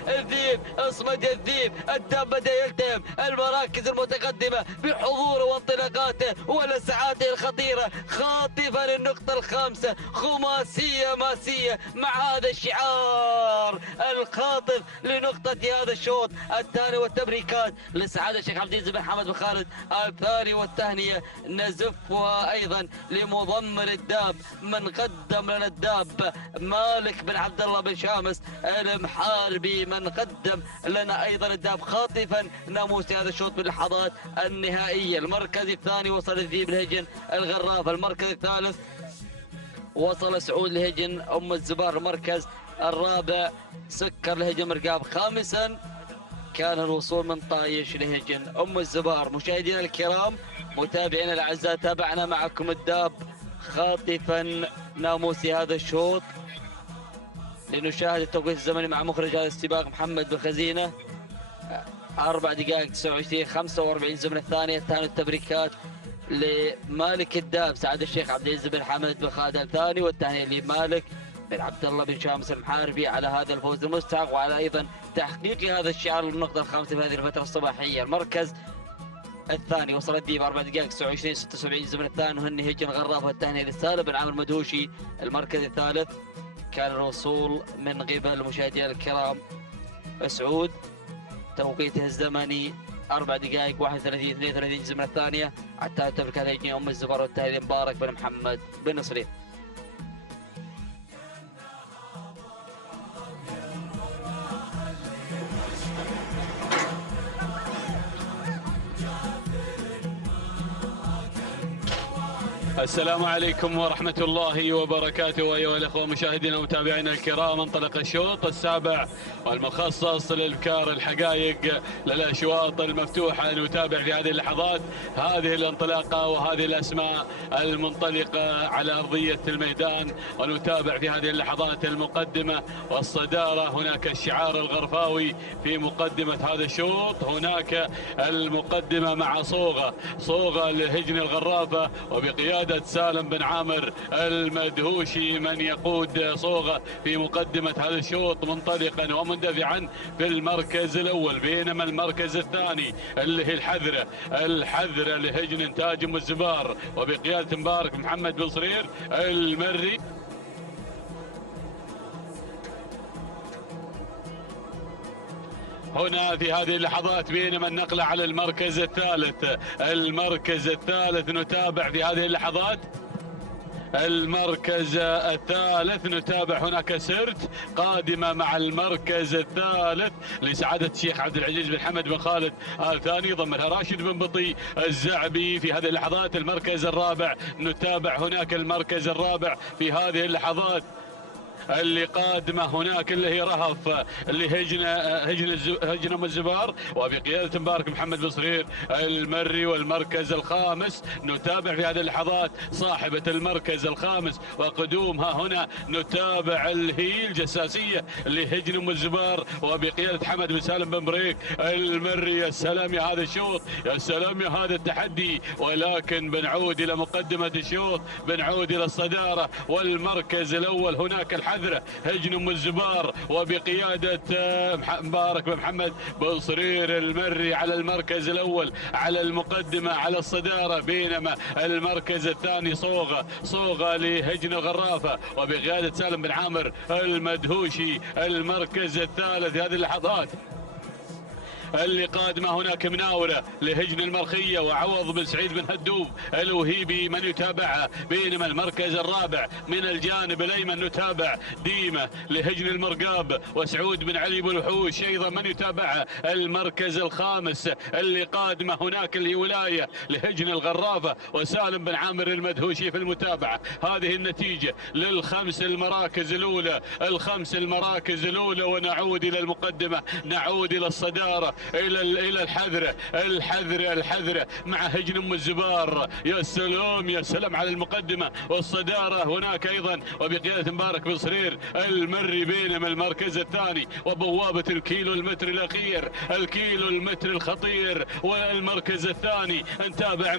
الذيب اصمد الذيب، الداب بدأ يلتهم المراكز المتقدمة بحضوره وانطلاقاته ولسعاته الخطيرة، خاطفا النقطة الخامسة خماسية ماسية مع هذا الشعار الخاطف لنقطة هذا الشوط الثاني. والتبريكات لسعادة الشيخ عبد العزيز بن حمد بن خالد الثاني، والتهنئة نزفها أيضا لمضمر الداب من قدم لنا الداب مالك بن عبد الله بن شامس المحاربي من قدم لنا أيضا الداب خاطفا ناموس هذا الشوط باللحظات النهائية. المركز الثاني وصل الذيب الهجن الغراف. المركز الثالث وصل سعود لهجن أم الزبار. المركز الرابع سكر لهجن مرقاب. خامسا كان الوصول من طايش لهجن أم الزبار. مشاهدينا الكرام متابعينا الأعزاء، تابعنا معكم الداب خاطفا ناموس هذا الشوط. لنشاهد التوقيت الزمني مع مخرج هذا السباق محمد بن خزينة. 4 دقائق 29 45 زمن الثانية. الثاني التبريكات لمالك الداب سعد الشيخ عبد العزيز بن حمد بن خالد الثاني، والثانية لمالك بن عبد الله بن شامس المحاربي على هذا الفوز المستحق وعلى أيضا تحقيق هذا الشعار للنقطة الخامسة في هذه الفترة الصباحية. المركز الثاني وصل الديب 4 دقائق 29 76 زمن الثاني. وهني هجن غراف، والتهنئة لسالم بن عامر المدهوشي. المركز الثالث كان الوصول من قبل مشاهدينا الكرام سعود، توقيته الزمني 4 دقائق 31 32 زمن الثانية. حتى تبرك هجن أم الزبر، والتهنئة مبارك بن محمد بن صرير. السلام عليكم ورحمة الله وبركاته. أيها الأخوة مشاهدينا ومتابعينا الكرام، انطلق الشوط السابع والمخصص للبكار الحقائق للأشواط المفتوحة. نتابع في هذه اللحظات هذه الانطلاقة وهذه الأسماء المنطلقة على أرضية الميدان، ونتابع في هذه اللحظات المقدمة والصدارة. هناك الشعار الغرفاوي في مقدمة هذا الشوط، هناك المقدمة مع صوغة لهجن الغرافة وبقيادة سالم بن عامر المدهوشي من يقود صوغة في مقدمة هذا الشوط منطلقا ومندفعا في المركز الأول، بينما المركز الثاني اللي هي الحذرة لهجن إنتاج أم الزبار وبقيادة مبارك محمد بن صرير المري. هنا في هذه اللحظات بينما النقلة على المركز الثالث نتابع في هذه اللحظات المركز الثالث. نتابع هناك سرت قادمة مع المركز الثالث لسعادة الشيخ عبد العزيز بن حمد بن خالد آل ثاني، ضمنها راشد بن بطي الزعبي. في هذه اللحظات المركز الرابع، نتابع هناك المركز الرابع في هذه اللحظات اللي قادمة هناك اللي هي رهف اللي هجن ام الزبار وبقيادة مبارك محمد بن صرير المري. والمركز الخامس نتابع في هذه اللحظات صاحبة المركز الخامس وقدومها هنا، نتابع اللي هي الجساسية اللي هجن ام الزبار وبقيادة حمد بن سالم بن بريك المري. يا سلام يا هذا الشوط، يا سلام يا هذا التحدي. ولكن بنعود الى مقدمة الشوط، بنعود الى الصدارة والمركز الاول. هناك الحذرة هجن ام الزبار وبقيادة مبارك بن محمد بن صرير المري على المركز الاول، على المقدمة، على الصدارة، بينما المركز الثاني صوغة لهجن الغرافة وبقيادة سالم بن عامر المدهوشي. المركز الثالث هذه اللحظات اللي قادمة هناك مناورة لهجن المرخية وعوض بن سعيد بن هدوب الوهيبي من يتابعها، بينما المركز الرابع من الجانب الأيمن نتابع ديمة لهجن المرقاب وسعود بن علي بن الوحوش أيضا من يتابعها. المركز الخامس اللي قادمة هناك اللي ولاية لهجن الغرافة وسالم بن عامر المدهوشي في المتابعة. هذه النتيجة للخمس المراكز الأولى ونعود إلى المقدمة، نعود إلى الصدارة، الى الحذرة مع هجن ام الزبار. يا سلام على المقدمة والصدارة هناك ايضا وبقيادة مبارك بن صرير المري، بينما المركز الثاني وبوابة الكيلو المتر الخطير. والمركز الثاني نتابع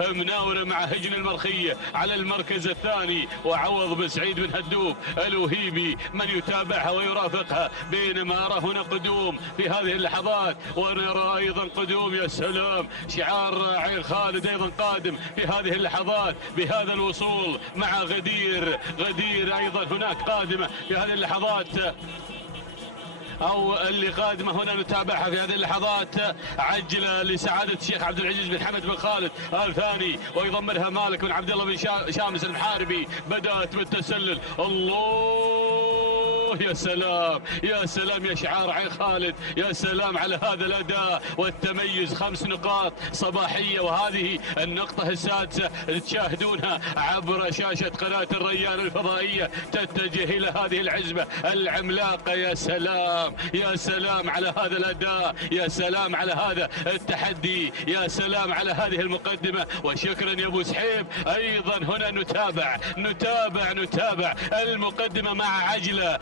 مناورة مع هجن المرخية على المركز الثاني وعوض بن سعيد بن هدوب الوهيبي من يتابعها ويرافقها، بينما ارى هنا قدوم في هذه اللحظات ونرى ايضا قدوم. يا سلام، شعار عين خالد ايضا قادم في هذه اللحظات بهذا الوصول مع غدير ايضا هناك قادمة في هذه اللحظات او اللي قادمه هنا نتابعها في هذه اللحظات. عجله لسعاده الشيخ عبد العزيز بن حمد بن خالد آل ثاني ويضمرها مالك بن عبد الله بن شامس المحاربي. بدات بالتسلل. الله، يا سلام يا شعار عين خالد، يا سلام على هذا الاداء والتميز. 5 نقاط صباحيه، وهذه النقطه السادسه تشاهدونها عبر شاشه قناه الريان الفضائيه تتجه الى هذه العزبه العملاقه. يا سلام على هذا الاداء، يا سلام على هذا التحدي، يا سلام على هذه المقدمه. وشكرا يا ابو سحيب. ايضا هنا نتابع المقدمه مع عجله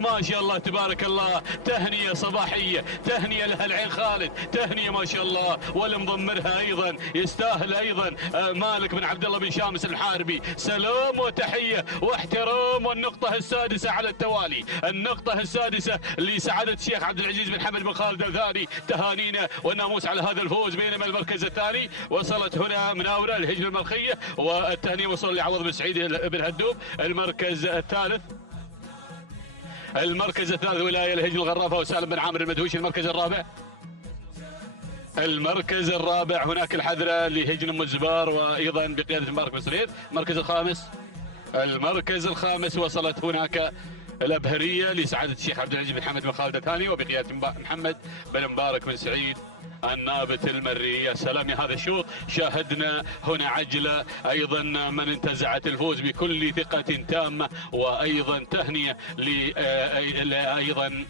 ما شاء الله تبارك الله. تهنئه صباحيه، تهنئه لها العين خالد، تهنئه ما شاء الله. والمضمرها ايضا يستاهل ايضا مالك بن عبد الله بن شامس المحاربي. سلام وتحيه واحترام. والنقطه السادسه على التوالي، النقطه السادسه لسعاده الشيخ عبد العزيز بن حمد بن خالد الثاني. تهانينا والناموس على هذا الفوز. بينما المركز الثاني وصلت هنا مناوره لهجن المرخيه والتهنئه وصل لعوض بن سعيد بن هدوب. المركز الثالث ولايه لهجن الغرافه وسالم بن عامر المدهوشي. المركز الرابع هناك الحذره لهجن ام الزبار وايضا بقياده مبارك بن صرير. المركز الخامس وصلت هناك الأبهرية لسعادة الشيخ عبد العزيز بن حمد بن خالد الثاني وبقيادة محمد بن مبارك بن سعيد النابت المري. يا سلام يا هذا الشوط، شاهدنا هنا عجلة أيضا من انتزعت الفوز بكل ثقة تامة، وأيضا تهنئة أيضا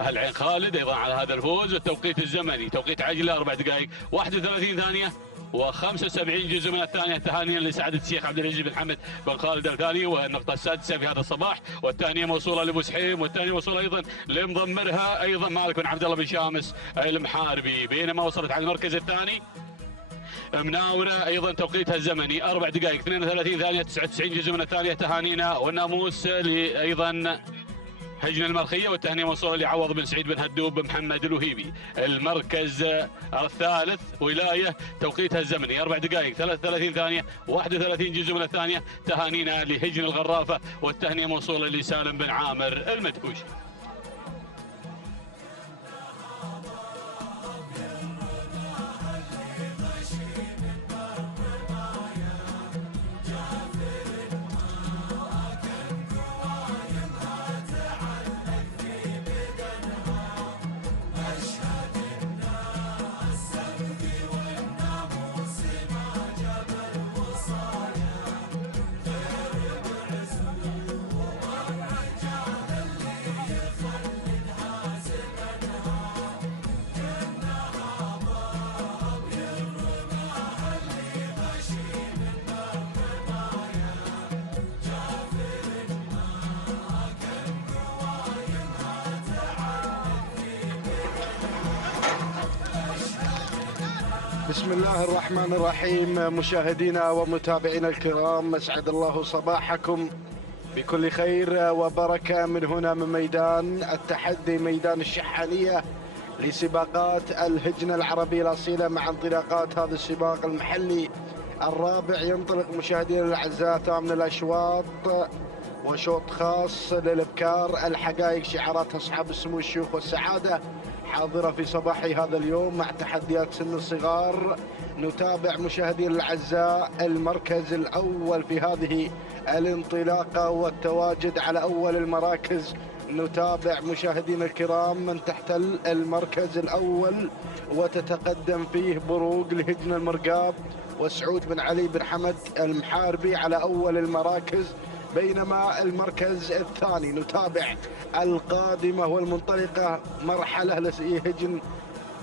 أهل عين خالد أيضا على هذا الفوز. التوقيت الزمني توقيت عجلة 4 دقائق 31 ثانية و75 جزء من الثانية. تهانيا لسعادة الشيخ عبد العزيز بن حمد بن خالد الثاني والنقطة السادسة في هذا الصباح، والثانية موصولة لأبو سحيم، والثانية موصولة أيضا لمضمرها أيضا مالك بن عبد الله بن شامس المحاربي. بينما وصلت على المركز الثاني مناورة أيضا توقيتها الزمني 4 دقائق 32 ثانية 99 جزء من الثانية. تهانينا والناموس أيضا هجن المرخية، والتهنئة موصولة لعوض بن سعيد بن هدوب بن محمد الوهيبي. المركز الثالث ولاية توقيتها الزمني 4 دقائق 33 ثانية 31 جزء من الثانية. تهانينا لهجن الغرافة، والتهنئة موصولة لسالم بن عامر المدكوشي. بسم الله الرحمن الرحيم. مشاهدينا ومتابعينا الكرام، اسعد الله صباحكم بكل خير وبركة من هنا من ميدان التحدي، ميدان الشحانية لسباقات الهجنة العربية الأصيلة. مع انطلاقات هذا السباق المحلي الرابع ينطلق مشاهدينا الأعزاء من الأشواط، وشوط خاص للإبكار. الحقائق شعارات أصحاب السمو الشيوخ والسعادة حاضرة في صباح هذا اليوم مع تحديات سن الصغار. نتابع مشاهدينا الأعزاء المركز الأول في هذه الانطلاقة والتواجد على أول المراكز. نتابع مشاهدينا الكرام من تحتل المركز الأول وتتقدم فيه بروق لهجن المرقاب وسعود بن علي بن حمد المحاربي على أول المراكز. بينما المركز الثاني نتابع القادمة والمنطلقة مرحلة لهجن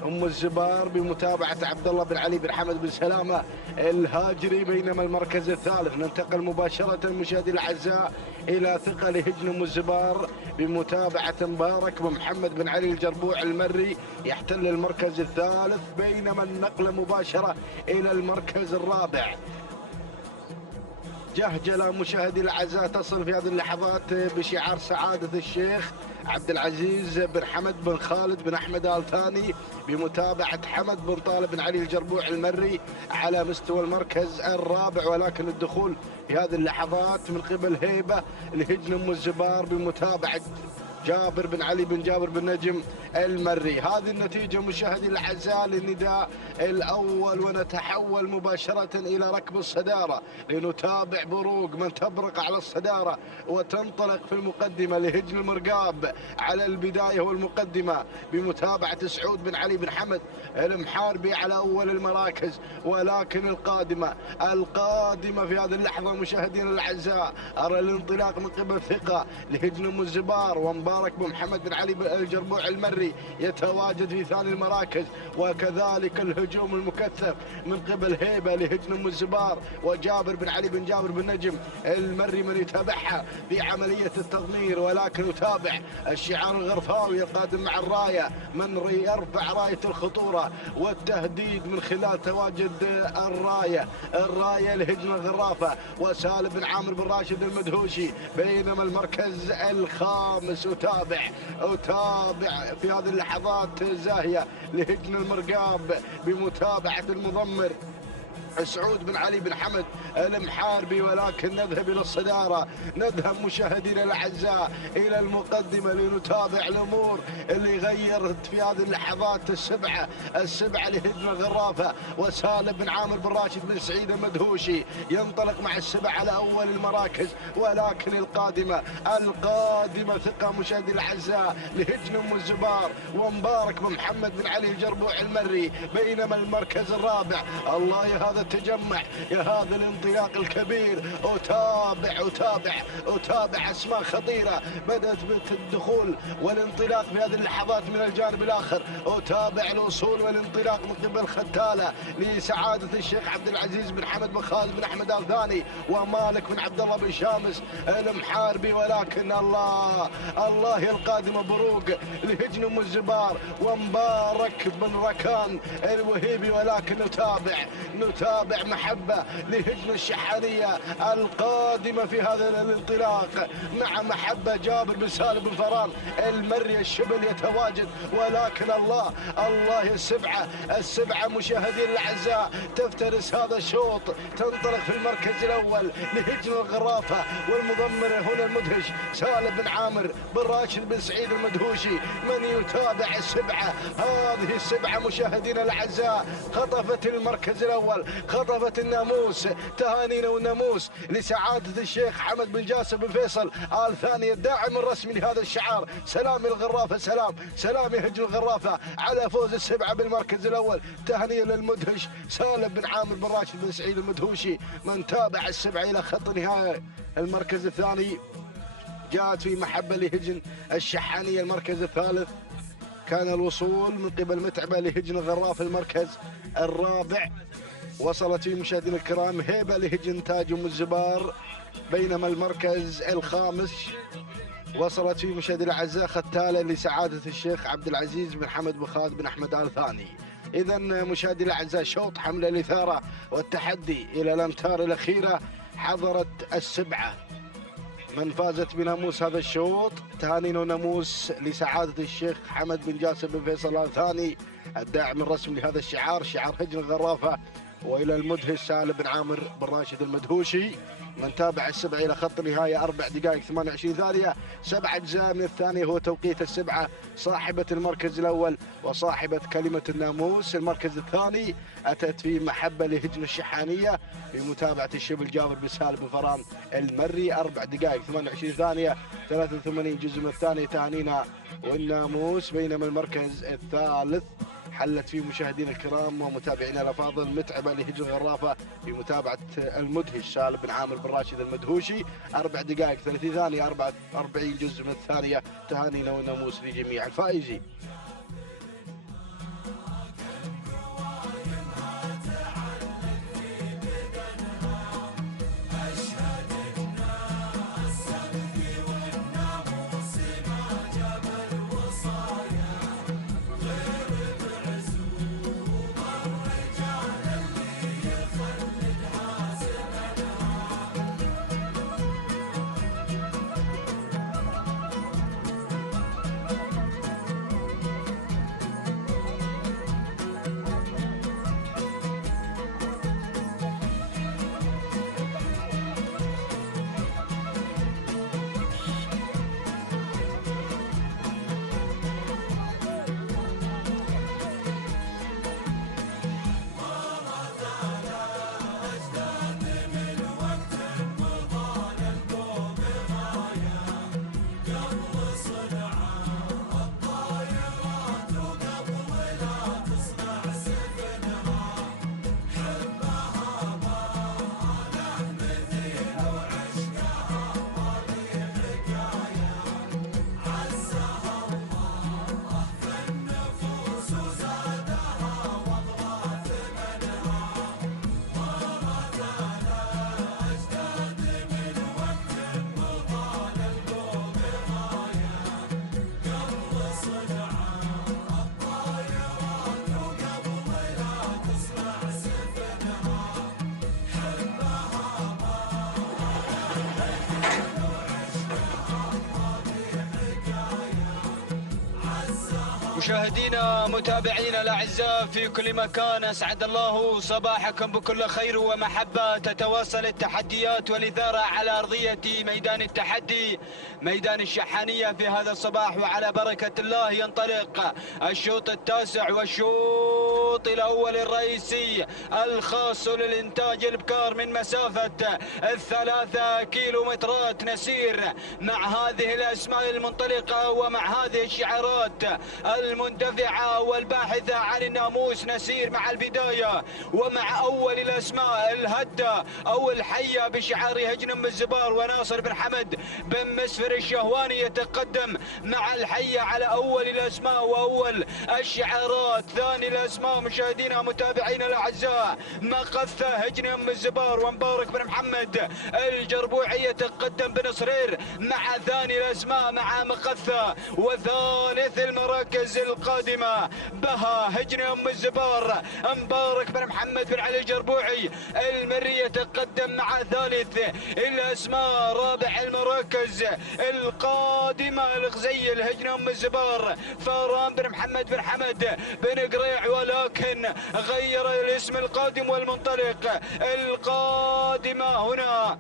أم الزبار بمتابعة عبد الله بن علي بن حمد بن سلامة الهاجري. بينما المركز الثالث ننتقل مباشرة مشاهدينا الأعزاء إلى ثقة لهجن أم الزبار بمتابعة مبارك بن محمد بن علي الجربوع المري يحتل المركز الثالث. بينما النقلة مباشرة إلى المركز الرابع جهجلة مشاهدي الأعزاء تصل في هذه اللحظات بشعار سعادة الشيخ عبد العزيز بن حمد بن خالد بن أحمد آل ثاني بمتابعة حمد بن طالب بن علي الجربوع المري على مستوى المركز الرابع. ولكن الدخول في هذه اللحظات من قبل هيبة لهجن أم الزبار بمتابعة جابر بن علي بن جابر بن نجم المري. هذه النتيجة مشاهدي الأعزاء للنداء الأول، ونتحول مباشرة إلى ركب الصدارة لنتابع بروق من تبرق على الصدارة وتنطلق في المقدمة لهجن المرقاب على البداية والمقدمة بمتابعة سعود بن علي بن حمد المحاربي على أول المراكز. ولكن القادمة في هذه اللحظة مشاهدينا الأعزاء أرى الانطلاق من قبل ثقة لهجن أم الزبار، ومبارك بن محمد بن علي الجربوع المري يتواجد في ثاني المراكز، وكذلك الهجوم المكثف من قبل هيبة لهجن أم الزبار وجابر بن علي بن جابر بن نجم المري من يتابعها في عملية التضمير. ولكن نتابع الشعار الغرفاوي القادم مع الراية من يرفع راية الخطورة والتهديد من خلال تواجد الراية لهجن الغرافة وسالم بن عامر بن راشد المدهوشي. بينما المركز الخامس أتابع في هذه اللحظات زاهية لهجن المرقاب بمتابعة المضمر سعود بن علي بن حمد المحاربي، ولكن نذهب إلى الصدارة، نذهب مشاهدينا الأعزاء إلى المقدمة لنتابع الأمور اللي غيرت في هذه اللحظات. السبعة لهجمة غرافة، وسالم بن عامر بن راشد بن سعيد المدهوشي ينطلق مع السبعة على أول المراكز، ولكن القادمة ثقة مشاهدينا الأعزاء لهجن أم الزبار ومبارك بن محمد بن علي الجربوع المري، بينما المركز الرابع الله يا هذا التجمع، يا هذا الانطلاق الكبير. أتابع أسماء خطيرة بدأت بالدخول والانطلاق في هذه اللحظات من الجانب الآخر. أتابع الوصول والانطلاق من قبل ختالة لسعادة الشيخ عبد العزيز بن حمد بن خالد بن أحمد آل ثاني ومالك بن عبد الله بن شامس المحاربي، ولكن الله القادمة بروق لهجن أم الزبار ومبارك بن ركان الوهيبي، ولكن نتابع محبة لهجن الشحانية القادمة في هذا الانطلاق مع محبة جابر بن سالم بن فران المري الشبل يتواجد، ولكن الله السبعة مشاهدين الأعزاء تفترس هذا الشوط، تنطلق في المركز الأول لهجن الغرافة والمضمر هنا المدهش سالم بن عامر بن راشد بن سعيد المدهوشي. من يتابع السبعة، هذه السبعة مشاهدين الأعزاء خطفت المركز الأول، خطفت الناموس. تهانينا والناموس لسعادة الشيخ حمد بن جاسم بن فيصل آل ثاني الداعم الرسمي لهذا الشعار. سلام الغرافة، سلام يا هجن الغرافة على فوز السبعة بالمركز الأول. تهنئة للمدهش سالم بن عامر بن راشد بن سعيد المدهوشي. من تابع السبعة إلى خط نهاية المركز الثاني جاءت في محبة لهجن الشحانية. المركز الثالث كان الوصول من قبل متعبة لهجن الغراف. المركز الرابع وصلت فيه مشاهدينا الكرام هيبة لهجن تاج أم الزبار، بينما المركز الخامس وصلت فيه مشاهدينا الأعزاء ختالة لسعادة الشيخ عبد العزيز بن حمد بن خالد بن أحمد آل ثاني. إذا مشاهدينا الأعزاء شوط حملة الإثارة والتحدي إلى الأمتار الأخيرة. حضرت السبعة من فازت بناموس هذا الشوط. تهانينا وناموس لسعادة الشيخ حمد بن جاسم بن فيصل آل ثاني الداعم الرسمي لهذا الشعار، شعار هجن الغرافة. وإلى المدهش سالم بن عامر بن راشد المدهوشي. من تابع السبعة إلى خط النهاية 4 دقائق 28 ثانية. 7 أجزاء من الثانية هو توقيت السبعة. صاحبة المركز الأول وصاحبة كلمة الناموس. المركز الثاني أتت في محبة لهجن الشحانية بمتابعة الشبل جابر بن سالم بن فران المري. 4 دقائق 28 ثانية 83 جزء من الثانية. تهانينا والناموس. بينما المركز الثالث حلت فيه مشاهدينا الكرام ومتابعينا الافاضل متعبه لهجن الغرافه بمتابعه المدهش سالم بن عامر بن راشد المدهوشي. 4 دقائق 30 ثانيه 44 جزء من الثانيه. تهانينا والناموس لجميع الفائزين. مشاهدينا متابعينا الاعزاء في كل مكان، اسعد الله صباحكم بكل خير ومحبه. تتواصل التحديات والاثاره على ارضيه ميدان التحدي، ميدان الشحانيه في هذا الصباح، وعلى بركه الله ينطلق الشوط التاسع والشوط الاول الرئيسي الخاص للانتاج الابكار من مسافه 3 كيلومترات. نسير مع هذه الاسماء المنطلقه ومع هذه الشعارات المندفعة والباحثة عن الناموس. نسير مع البداية ومع أول الأسماء الهدة أو الحية بشعار هجن الزبار وناصر بن حمد بن مسفر الشهواني يتقدم مع الحية على أول الأسماء وأول الشعارات. ثاني الأسماء مشاهدينا متابعينا الأعزاء مقثة هجن الزبار ومبارك بن محمد الجربوعي يتقدم بنصرير مع ثاني الأسماء مع مقثة. وثالث المراكز القادمة بها هجن الزبار مبارك بن محمد بن علي الجربوعي المري يتقدم مع ثالث الأسماء. رابع المراكز القادمة الغزيل هجن الزبار فاران بن محمد بن حمد بن قريع، ولكن غير الاسم القادم والمنطلق القادمة هنا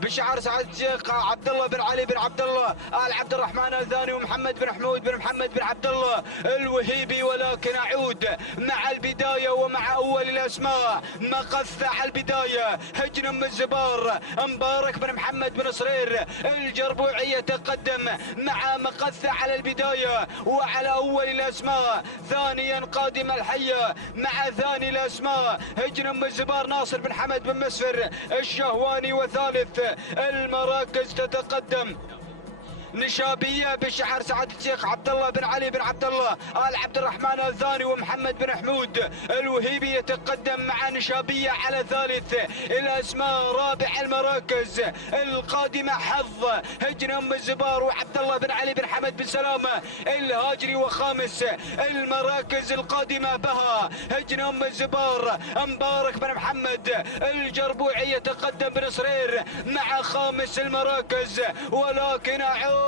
بشعار سعادة الشيخ عبد الله بن علي بن عبد الله آل عبد الرحمن الثاني ومحمد بن حمود بن محمد بن عبد الله الوهيبي. ولكن أعود مع البداية ومع أول الأسماء مقثة على البداية هجن الزبار مبارك بن محمد بن صرير الجربوعي يتقدم مع مقثة على البداية وعلى أول الأسماء. ثانيا قادم الحية مع ثاني الأسماء هجن الزبار ناصر بن حمد بن مسفر الشهواني. وثالث المراكز تتقدم نشابية بشعار سعادة الشيخ عبد الله بن علي بن عبد الله آل عبد الرحمن الثاني ومحمد بن حمود الوهيبي يتقدم مع نشابية على ثالث الأسماء. رابع المراكز القادمة حظ هجن الزبار وعبد الله بن علي بن حمد بن سلامة الهاجري. وخامس المراكز القادمة بها هجن الزبار مبارك بن محمد الجربوعي يتقدم بنصرير مع خامس المراكز. ولكن أعود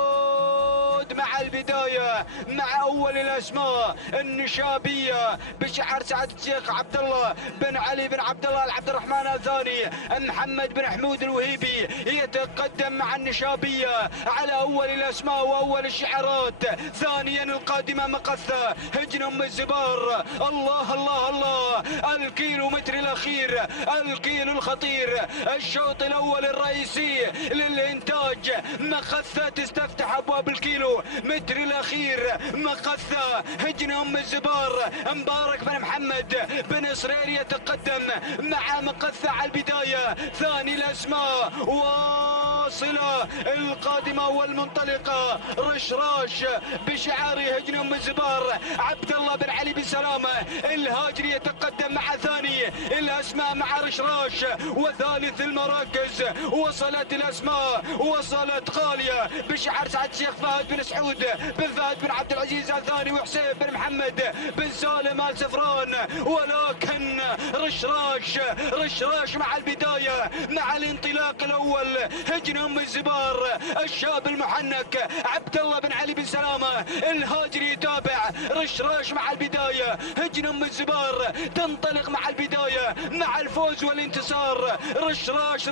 مع البداية مع أول الأسماء النشابية بشعار سعادة الشيخ عبد الله بن علي بن عبد الله العبد الرحمن الثاني محمد بن حمود الوهيبي يتقدم مع النشابية على أول الأسماء وأول الشعارات. ثانيا القادمة مقثة هجن الزبار. الله الله الله، الكيلو متر الأخير، الكيلو الخطير، الشوط الأول الرئيسي للإنتاج. مقثة تستفتح أبواب الكيلو متر الأخير. مقثة هجن الزبار مبارك بن محمد بن صرير يتقدم مع مقثة على البداية. ثاني الأسماء واصلة القادمة والمنطلقة رشراش بشعار هجن الزبار عبد الله بن علي بن سلامة الهاجري يتقدم مع ثاني الأسماء مع رشراش. وثالث المراكز وصلت الأسماء، وصلت غالية بشعار سعد الشيخ فهد بن سعود بن فهد بن عبد العزيز الثاني وحسين بن محمد بن سالم آل سفران. ولكن رشراش مع البداية مع الانطلاق الأول هجن الزبار الشاب المحنك عبد الله بن علي بن سلامة الهاجري يتابع. رشراش مع البداية هجن الزبار تنطلق مع البداية مع الفوز والانتصار. رشراش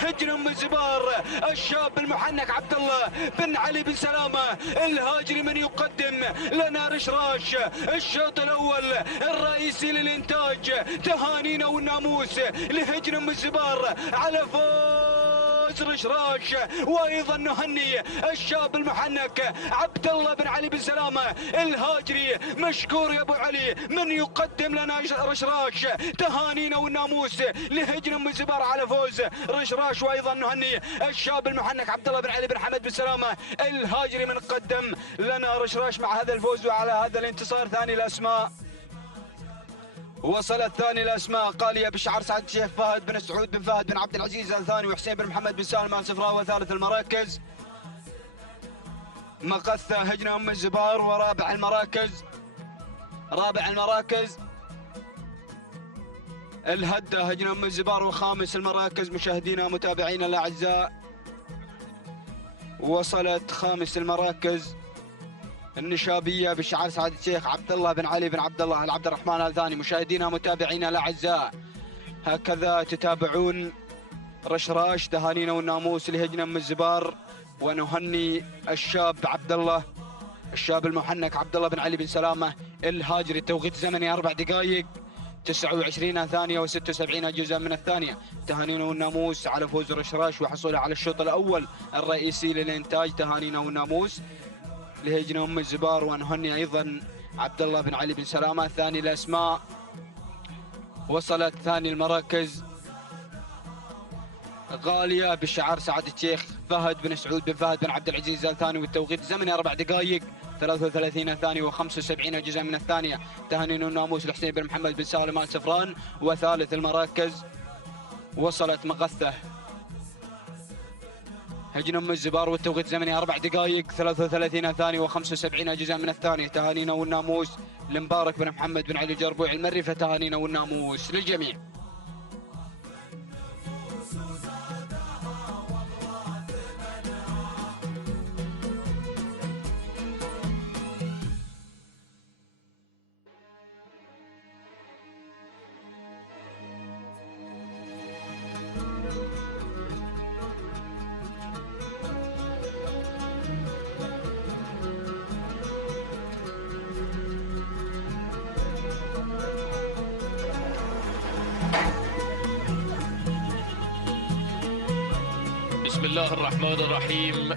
هجن الزبار الشاب المحنك عبد الله بن علي بن سلامة الهاجري من يقدم لنا رشراش الشوط الأول الرئيسي للإنتاج. تهانينا والناموس لهجن الزبار على فوز رشراش. وايضا نهني الشاب المحنك عبد الله بن علي بن سلامة الهاجري. مشكور يا ابو علي من يقدم لنا رشراش. تهانينا والناموس لهجن الزبار على فوز رشراش. وايضا نهني الشاب المحنك عبد الله بن علي بن حمد بن سلامة الهاجري من قدم لنا رشراش مع هذا الفوز وعلى هذا الانتصار. ثاني الاسماء وصلت ثاني الاسماء قاليه بشعار سعد الشيخ فهد بن سعود بن فهد بن عبد العزيز الثاني وحسين بن محمد بن سالم آل سفران. وثالث المراكز مقثة هجن الزبار. ورابع المراكز الهدة هجن الزبار. وخامس المراكز مشاهدينا متابعينا الاعزاء وصلت خامس المراكز النشابية بشعار سعادة الشيخ عبد الله بن علي بن عبد الله العبد الرحمن آل ثاني. مشاهدينا متابعينا الأعزاء، هكذا تتابعون رشراش تهانينا والناموس لهجنة من الزبار، ونهني الشاب عبد الله، الشاب المحنك عبد الله بن علي بن سلامة الهاجري. التوقيت الزمني 4 دقائق 29 ثانية و76 جزءا من الثانية. تهانينا والناموس على فوز رشراش وحصوله على الشوط الأول الرئيسي للإنتاج. تهانينا والناموس لهجنة أم الزبار، ونهني أيضا عبد الله بن علي بن سلامة. ثاني الأسماء وصلت ثاني المراكز غالية بشعار سعادة الشيخ فهد بن سعود بن فهد بن عبد العزيز آل ثاني، والتوقيت الزمني 4 دقائق 33 ثانية و75 جزءا من الثانية. تهانينا والناموس لحسين بن محمد بن سالم آل سفران. وثالث المراكز وصلت مغثة هجنة أم الزبار، والتوقيت الزمني 4 دقائق 33 ثانية و75 جزءا من الثانية. تهانينا والناموس لمبارك بن محمد بن علي الجربوع المري. فتهانينا والناموس للجميع. بسم الله الرحمن الرحيم،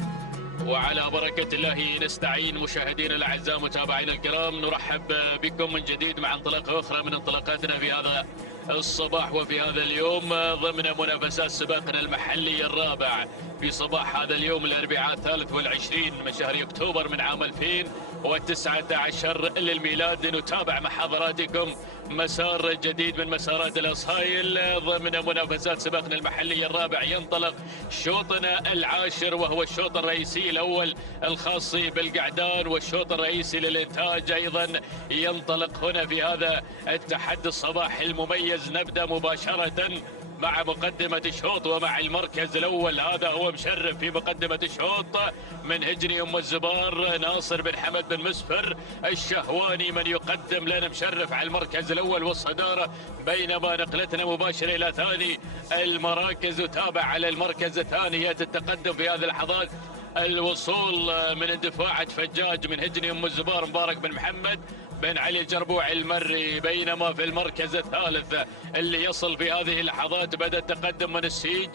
وعلى بركة الله نستعين. مشاهدينا الأعزاء متابعينا الكرام، نرحب بكم من جديد مع انطلاقة أخرى من انطلاقاتنا في هذا الصباح وفي هذا اليوم ضمن منافسات سباقنا المحلي الرابع في صباح هذا اليوم الأربعاء 23 من شهر أكتوبر من عام 2019 للميلاد. نتابع مع حضراتكم مسار جديد من مسارات الأصايل ضمن منافسات سباقنا المحلي الرابع. ينطلق شوطنا العاشر وهو الشوط الرئيسي الأول الخاص بالقعدان، والشوط الرئيسي للإنتاج أيضا ينطلق هنا في هذا التحدي الصباحي المميز. نبدأ مباشرة مع مقدمة الشوط ومع المركز الأول. هذا هو مشرف في مقدمة الشوط من هجني أم الزبار ناصر بن حمد بن مسفر الشهواني من يقدم لنا مشرف على المركز الأول والصدارة، بينما نقلتنا مباشرة إلى ثاني المراكز. وتابع على المركز الثاني التقدم في هذه اللحظات الوصول من اندفاعة فجاج من هجني أم الزبار مبارك بن محمد بن علي الجربوع المري، بينما في المركز الثالث اللي يصل في هذه اللحظات بدأ التقدم من السيج،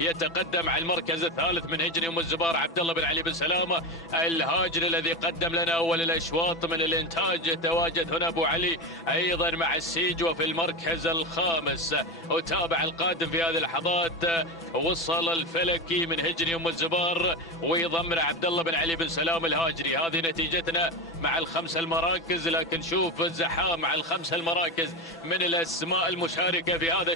يتقدم على المركز الثالث من هجني أم الزبار عبد الله بن علي بن سلامة الهاجر الذي قدم لنا أول الأشواط من الإنتاج. تواجد هنا أبو علي أيضا مع السيج. وفي المركز الخامس وتابع القادم في هذه اللحظات وصل الفلكي من هجني أم الزبار ويضمن عبد الله بن علي بن سلام الهاجري. هذه نتيجتنا مع الخمس المراكز، لكن شوف الزحام مع الخمس المراكز من الأسماء المشاركة في هذا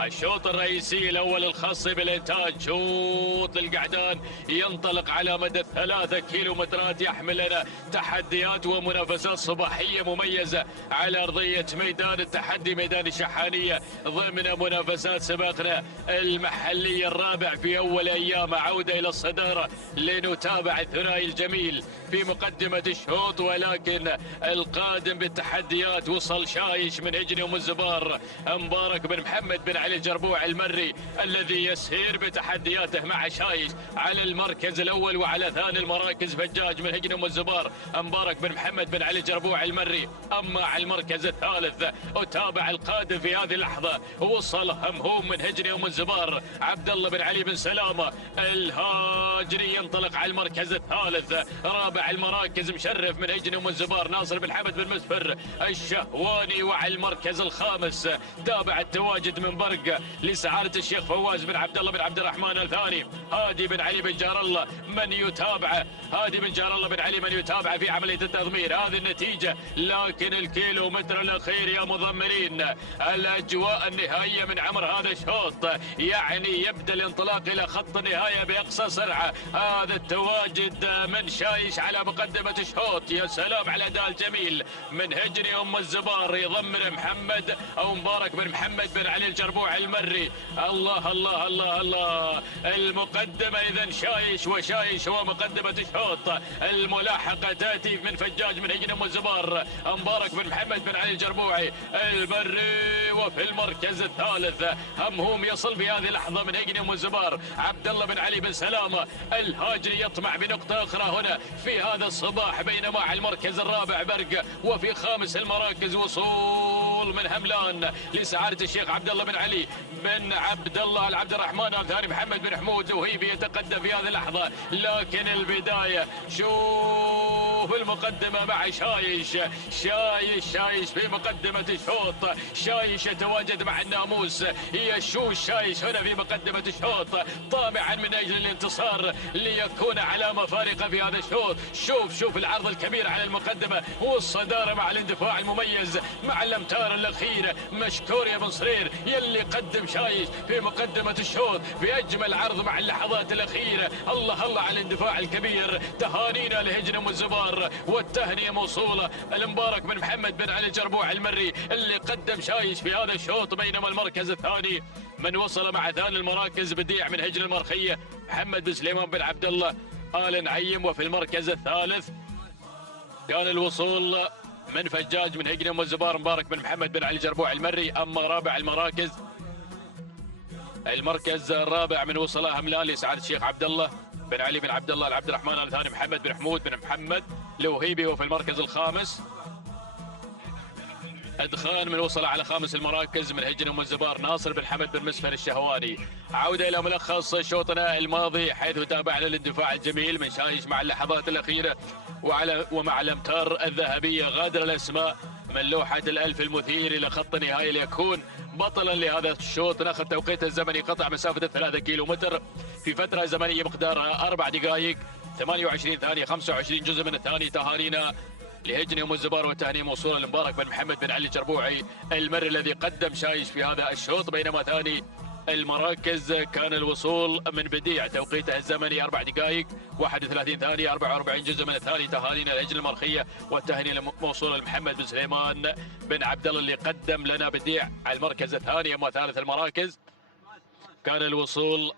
الشوط الرئيسي الأول الخاص بالإنتاج. شوط القعدان ينطلق على مدى 3 كيلومترات، يحمل لنا تحديات ومنافسات صباحية مميزة على أرضية ميدان التحدي ميدان الشحانية ضمن منافسات سباقنا المحلي الرابع في أول أيام. عودة إلى الصدارة لنتابع الثنائي الجميل في مقدمة الشوط، ولكن القادم بالتحديات وصل شايش من هجني أم الزبار مبارك بن محمد بن علي الجربوع المري الذي يسير بتحدياته مع شايش على المركز الأول. وعلى ثاني المراكز فجاج من هجني أم الزبار مبارك بن محمد بن علي الجربوع المري. أما على المركز الثالث وتابع القادم في هذه اللحظة وصل همهوم من هجني أم الزبار عبد الله بن علي بن سلامة الهاجري، ينطلق على المركز الثالث. رابع المراكز مشرف من هجني أم الزبار ناصر بن حمد بن مسفر الشهواني. وعلى المركز الخامس تابع التواجد من برق لسعادة الشيخ فواز بن عبد الله بن عبد الرحمن الثاني هادي بن علي بن جار الله من يتابع، هادي بن جار الله بن علي من يتابع في عملية التضمير. هذه النتيجة، لكن الكيلومتر الأخير يا مضمرين الأجواء النهائية من عمر هذا الشوط، يعني يبدأ الانطلاق إلى خط النهاية بأقصى سرعة. هذا التواجد من شايش على مقدمة الشوط. يا سلام على الأداء الجميل من هجري ام الزبار يضمن محمد او مبارك بن محمد بن علي الجربوع المري. الله الله الله الله، المقدمه اذا شايش وشايش هو مقدمه الشوط. الملاحقه تاتي من فجاج من هجري ام الزبار مبارك بن محمد بن علي الجربوعي المري. وفي المركز الثالث همهوم يصل في هذه اللحظه من هجري ام الزبار عبد الله بن علي بن سلامه الهاجري يطمع بنقطه اخرى هنا في هذا الصباح. بينما على المركز الرابع برق، وفي خامس المراكز وصول من هملان لسعاده الشيخ عبد الله بن علي بن عبد الله العبد الرحمن الثاني محمد بن حمود وهيبي يتقدم في هذه اللحظه. لكن البدايه شوف المقدمه مع شايش في مقدمه الشوط. شايش يتواجد مع الناموس، يشوش شايش هنا في مقدمه الشوط طامعا من اجل الانتصار ليكون علامه فارقه في هذا الشوط. شوف العرض الكبير على المقدمه والصداره مع الاندفاع المميز مع الامتار الاخيره. مشكور يا بن صرير يلي قدم شايش في مقدمه الشوط باجمل عرض مع اللحظات الاخيره. الله الله على الاندفاع الكبير. تهانينا لهجن ام الزبار والتهنئه موصوله المبارك بن محمد بن علي الجربوع المري اللي قدم شايش في هذا الشوط. بينما المركز الثاني من وصل مع ثاني المراكز بديع من هجن المرخيه محمد بن سليمان بن عبد الله آل نعيم. وفي المركز الثالث كان الوصول من فجاج من هجن ام الزبار مبارك بن محمد بن علي الجربوع المري. اما رابع المركز الرابع من وصله هملان لسعاده الشيخ عبد الله بن علي بن عبد الله العبد الرحمن الثاني محمد بن حمود بن محمد لوهيبي. وفي المركز الخامس ادخان من وصل على خامس المراكز من هجن ام الزبار ناصر بن حمد بن مسفر الشهواني. عوده الى ملخص شوطنا الماضي حيث تابعنا الاندفاع الجميل من شايش مع اللحظات الاخيره ومع الامتار الذهبيه. غادر الاسماء من لوحه الالف المثير الى خط النهايه ليكون بطلا لهذا الشوط. ناخذ توقيته الزمني قطع مسافه 3 كيلومتر في فتره زمنيه مقدارها 4 دقائق 28 ثانيه 25 جزء من الثانيه. تهانينا لهجن ام الزبار والتهنئه موصوله لمبارك بن محمد بن علي الجربوعي المري الذي قدم شايش في هذا الشوط. بينما ثاني المراكز كان الوصول من بديع توقيته الزمني 4 دقائق 31 ثانيه 44 جزء من الثانيه. تهانينا لهجن المرخيه والتهنئه موصوله لمحمد بن سليمان بن عبد الله اللي قدم لنا بديع على المركز الثاني. اما ثالث المراكز كان الوصول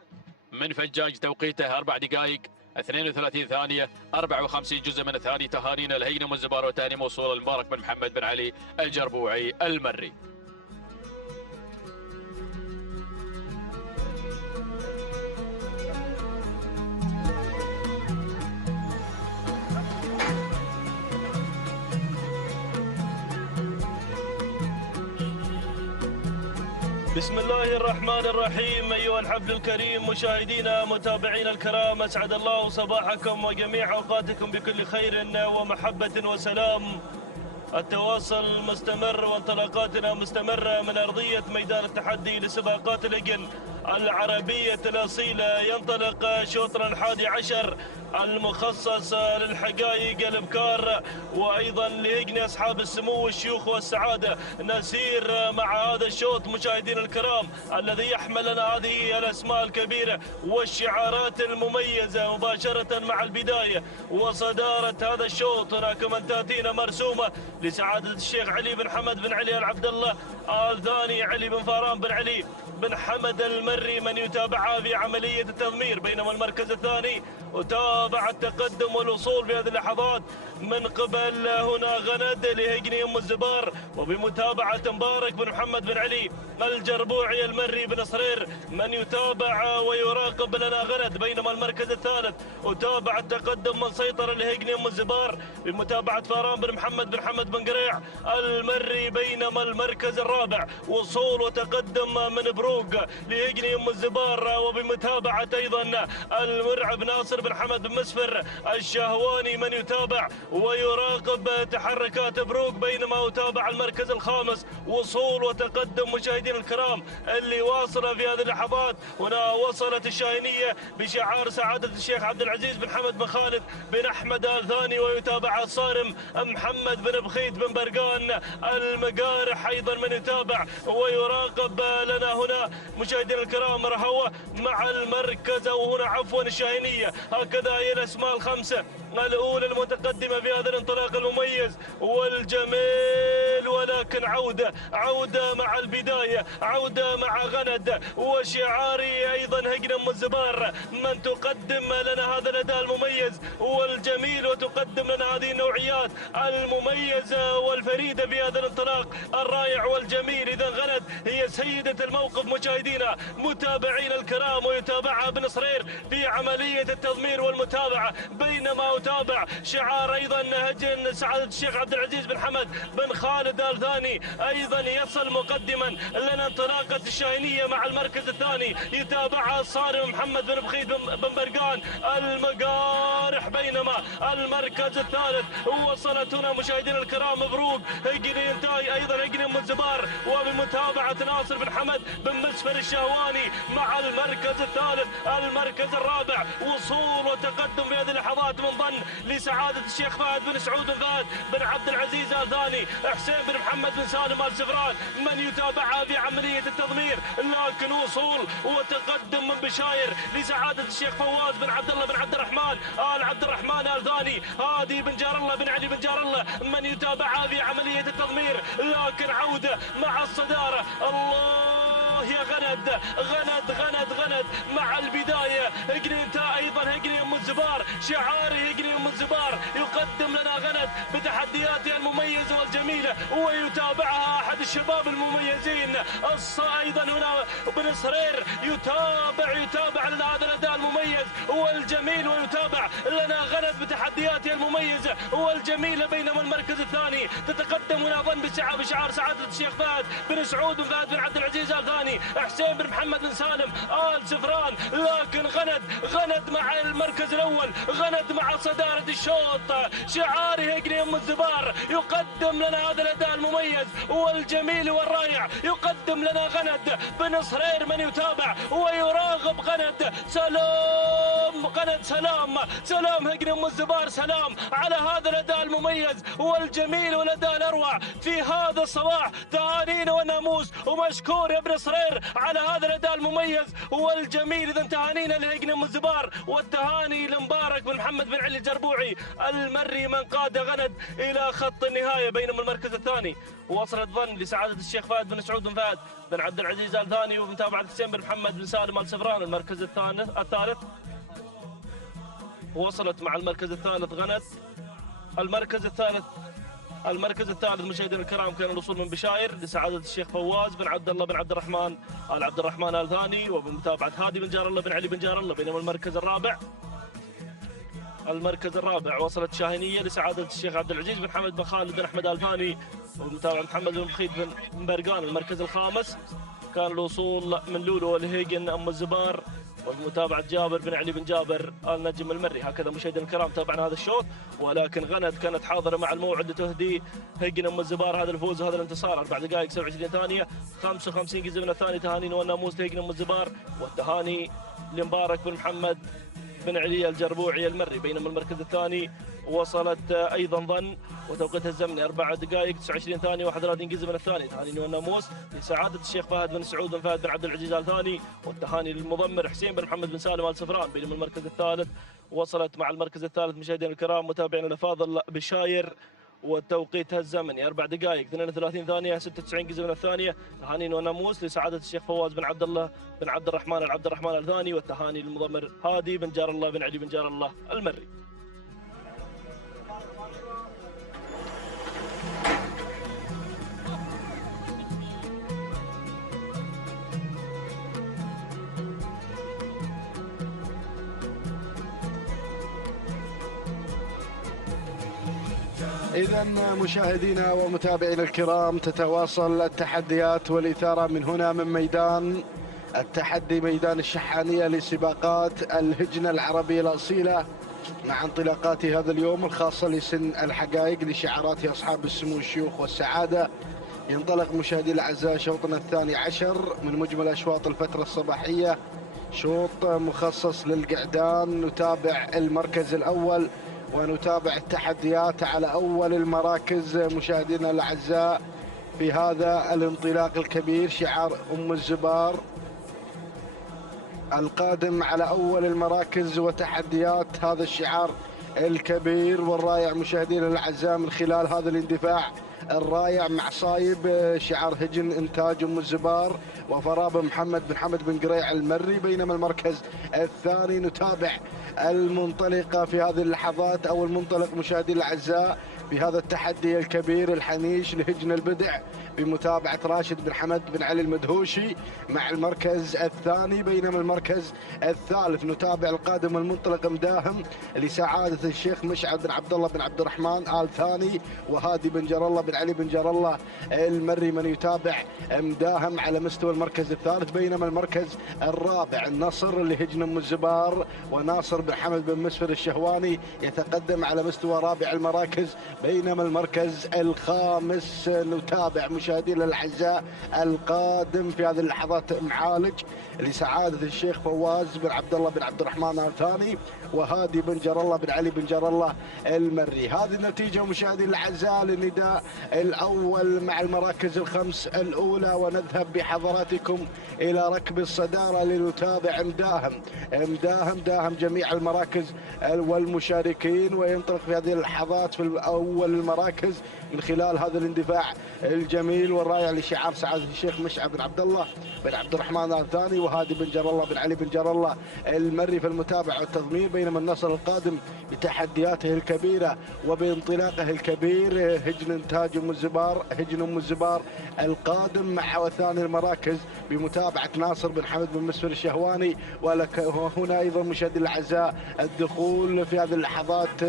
من فجاج توقيته 4 دقائق 32 ثانية 54 جزء من الثانية. تهانينا لهجن ام الزبار وتهاني موصولة لمبارك بن محمد بن علي الجربوعي المري. بسم الله الرحمن الرحيم. أيها الحفل الكريم مشاهدينا متابعينا الكرام، أسعد الله صباحكم وجميع أوقاتكم بكل خير ومحبة وسلام. التواصل مستمر وانطلاقاتنا مستمرة من أرضية ميدان التحدي لسباقات الهجن العربية الأصيلة. ينطلق شوطنا 11 المخصص للحقائق الابكار وايضا لهجن اصحاب السمو والشيوخ والسعاده. نسير مع هذا الشوط مشاهدينا الكرام الذي يحمل لنا هذه الاسماء الكبيره والشعارات المميزه مباشره مع البدايه وصداره هذا الشوط. هناك من تاتينا مرسومه لسعاده الشيخ علي بن حمد بن علي العبد الله الثاني علي بن فاران بن علي بن حمد المري من يتابعها في عمليه التضمير. بينما المركز الثاني وتابع التقدم والوصول في هذه اللحظات من قبل هنا غند لهجن ام الزبار وبمتابعه مبارك بن محمد بن علي الجربوعي المري بن صرير من يتابع ويراقب لنا غند. بينما المركز الثالث وتابع التقدم من سيطر لهجن ام الزبار بمتابعه فاران بن محمد بن حمد بن قريع المري. بينما المركز الرابع وصول وتقدم من بروق لهجن ام الزبار وبمتابعه ايضا المرعب ناصر بن حمد بن مسفر الشهواني من يتابع ويراقب تحركات بروق. بينما يتابع المركز الخامس وصول وتقدم مشاهدينا الكرام اللي واصله في هذه اللحظات. هنا وصلت الشاهينيه بشعار سعاده الشيخ عبد العزيز بن حمد بن خالد بن احمد الثاني ويتابع الصارم محمد بن بخيت بن برقان المقارح ايضا من يتابع ويراقب لنا هنا مشاهدينا الكرام رهوه مع المركز وهنا عفوا الشاهينيه هكذا هي الأسماء الخمسة الأولى المتقدمة في هذا الانطلاق المميز والجميل، ولكن عودة مع البداية، عودة مع غند وشعاري أيضا هجن الزبار من تقدم لنا هذا الأداء المميز والجميل وتقدم لنا هذه النوعيات المميزة والفريدة في هذا الانطلاق الرائع والجميل. إذا غند هي سيدة الموقف مشاهدينا متابعين الكرام، ويتابعها بن صرير في عملية التضمير والمتابعة، بينما أتابع شعار أيضا هجن سعادة الشيخ عبد العزيز بن حمد بن خالد آل ثاني أيضا يصل مقدما لنا انطلاقة الشاهينية مع المركز الثاني، يتابعها الصارم محمد بن بخيت بن برقان المقارح، بينما المركز الثالث وصلت هنا مشاهدينا الكرام مبروك هجني انتاي أيضا هجني من زبار، وبمتابعة ناصر بن حمد بن مسفر الشهواني مع المركز الثالث. المركز الرابع وصول وتقدم في هذه اللحظات من ظن لسعادة الشيخ فهد بن سعود فهد بن عبد العزيز آل ثاني، حسين بن محمد بن سالم آل سفران من يتابعها في عملية التضمير، لكن وصول وتقدم من بشاير لسعادة الشيخ فواز بن عبد الله بن عبد الرحمن آل عبد الرحمن آل ثاني، هادي بن جار الله بن علي بن جار الله من يتابعها في عملية التضمير، لكن عودة مع الصدارة. الله يا غند غند غند غند مع البداية، هجني انت ايضا هجني ام الزبار، شعاري هجني ام الزبار يقدم لنا غند بتحدياته المميزة والجميلة، ويتابعها احد الشباب المميزين ايضا هنا بن صرير يتابع لنا هذا الاداء المميز والجميل، ويتابع لنا غند بتحدياته المميزة والجميلة، بينما المركز الثاني تتقدم هنا ظن بشعار سعادة الشيخ فهد بن سعود بن فهد بن عبد العزيز آل ثاني، حسين بن محمد بن سالم آل سفران، لكن غند مع المركز الاول، غند مع صدارة الشوط، شعاري هجني ام الزبار يقدم لنا هذا الاداء المميز والجميل والرائع، يقدم لنا غند بن صرير من يتابع ويراقب غند. سلام غند، سلام هجني ام الزبار، سلام على هذا الاداء المميز والجميل والاداء الاروع في هذا الصباح. تهانينا والناموس ومشكور يا ابن صرير على هذا الاداء المميز والجميل. اذا تهانينا لهجن ام الزبار، والتهاني لمبارك بن محمد بن علي الجربوعي المري من قاد غند الى خط النهايه، بينما المركز الثاني وصلت ظن لسعاده الشيخ فهد بن سعود بن فهد بن عبد العزيز آل ثاني، ومتابعه حسين بن محمد بن سالم آل سفران. المركز الثالث وصلت مع المركز الثالث غند. المركز الثالث مشاهدينا الكرام كان الوصول من بشاير لسعادة الشيخ فواز بن عبد الله بن عبد الرحمن آل ثاني، وبمتابعة هادي بن جار الله بن علي بن جار الله. بينما المركز الرابع وصلت شاهينية لسعادة الشيخ عبد العزيز بن حمد بن خالد بن أحمد آل ثاني، وبمتابعة محمد بن بخيت بن برقان. المركز الخامس كان الوصول من لولو لهيجن أم الزبار، وبمتابعة جابر بن علي بن جابر آل نجم المري. هكذا مشاهدينا الكرام تابعنا هذا الشوط، ولكن غند كانت حاضرة مع الموعد لتهدي هجن أم الزبار هذا الفوز وهذا الانتصار. 4 دقائق 27 ثانية 55 جزء من الثاني. تهانينا والناموس لهجن أم الزبار، والتهاني لمبارك بن محمد بن علي الجربوعي المري. بينما المركز الثاني وصلت ايضا ظن وتوقيتها الزمني 4 دقائق 29 ثانيه 31 جزء من الثاني. تهاني والناموس لسعاده الشيخ فهد بن سعود بن فهد بن عبد العزيز آل ثاني، والتهاني للمضمر حسين بن محمد بن سالم آل سفران. بينما المركز الثالث وصلت مع المركز الثالث مشاهدينا الكرام متابعينا الافاضل بشاير، وتوقيتها الزمني 4 دقائق 32 ثانيه 96 جزء من الثانيه. تهاني والناموس لسعاده الشيخ فواز بن عبد الله بن عبد الرحمن آل ثاني، والتهاني للمضمر هادي بن جار الله بن علي بن جار الله المري. إذا مشاهدينا ومتابعينا الكرام تتواصل التحديات والإثارة من هنا من ميدان التحدي، ميدان الشحانية لسباقات الهجنة العربية الأصيلة، مع انطلاقات هذا اليوم الخاصة لسن الحقائق لشعارات أصحاب السمو الشيوخ والسعادة. ينطلق مشاهدي الأعزاء شوطنا الثاني عشر من مجمل أشواط الفترة الصباحية، شوط مخصص للقعدان. نتابع المركز الأول ونتابع التحديات على أول المراكز مشاهدينا الأعزاء في هذا الانطلاق الكبير. شعار أم الزبار القادم على أول المراكز وتحديات هذا الشعار الكبير والرائع مشاهدينا الأعزاء من خلال هذا الاندفاع الرائع مع صايب شعار هجن إنتاج أم الزبار وفرابة محمد بن حمد بن قريع المري. بينما المركز الثاني نتابع المنطلقة في هذه اللحظات أو المنطلق مشاهدينا الأعزاء بهذا التحدي الكبير الحنيش لهجن البدع بمتابعة راشد بن حمد بن علي المدهوشي مع المركز الثاني. بينما المركز الثالث نتابع القادم المنطلق مداهم لسعادة الشيخ مشعل بن عبد الله بن عبد الرحمن آل ثاني وهادي بن جر الله بن علي بن جر الله المري من يتابع مداهم على مستوى المركز الثالث. بينما المركز الرابع النصر لهجن ام الزبار وناصر بن حمد بن مسفر الشهواني يتقدم على مستوى رابع المراكز. بينما المركز الخامس نتابع مشاهدينا الاعزاء القادم في هذه اللحظات معالج لسعاده الشيخ فواز بن عبد الله بن عبد الرحمن آل ثاني وهادي بن جر الله بن علي بن جر الله المري. هذه النتيجه مشاهدينا الاعزاء للنداء الاول مع المراكز الخمس الاولى ونذهب بحضراتكم الى ركب الصداره لنتابع مداهم جميع المراكز والمشاركين وينطلق في هذه اللحظات في اول المراكز من خلال هذا الاندفاع الجميل والرائع لشعار سعاده الشيخ مشعل بن عبد الله بن عبد الرحمن آل ثاني وهادي بن جر الله بن علي بن جر الله المري في المتابعه والتضمير. بينما النصر القادم بتحدياته الكبيره وبانطلاقه الكبير هجن انتاج ام الزبار هجن ام الزبار القادم مع ثاني المراكز بمتابعه ناصر بن حمد بن مسفر الشهواني. وهنا ايضا مشاهدينا الاعزاء الدخول في هذه اللحظات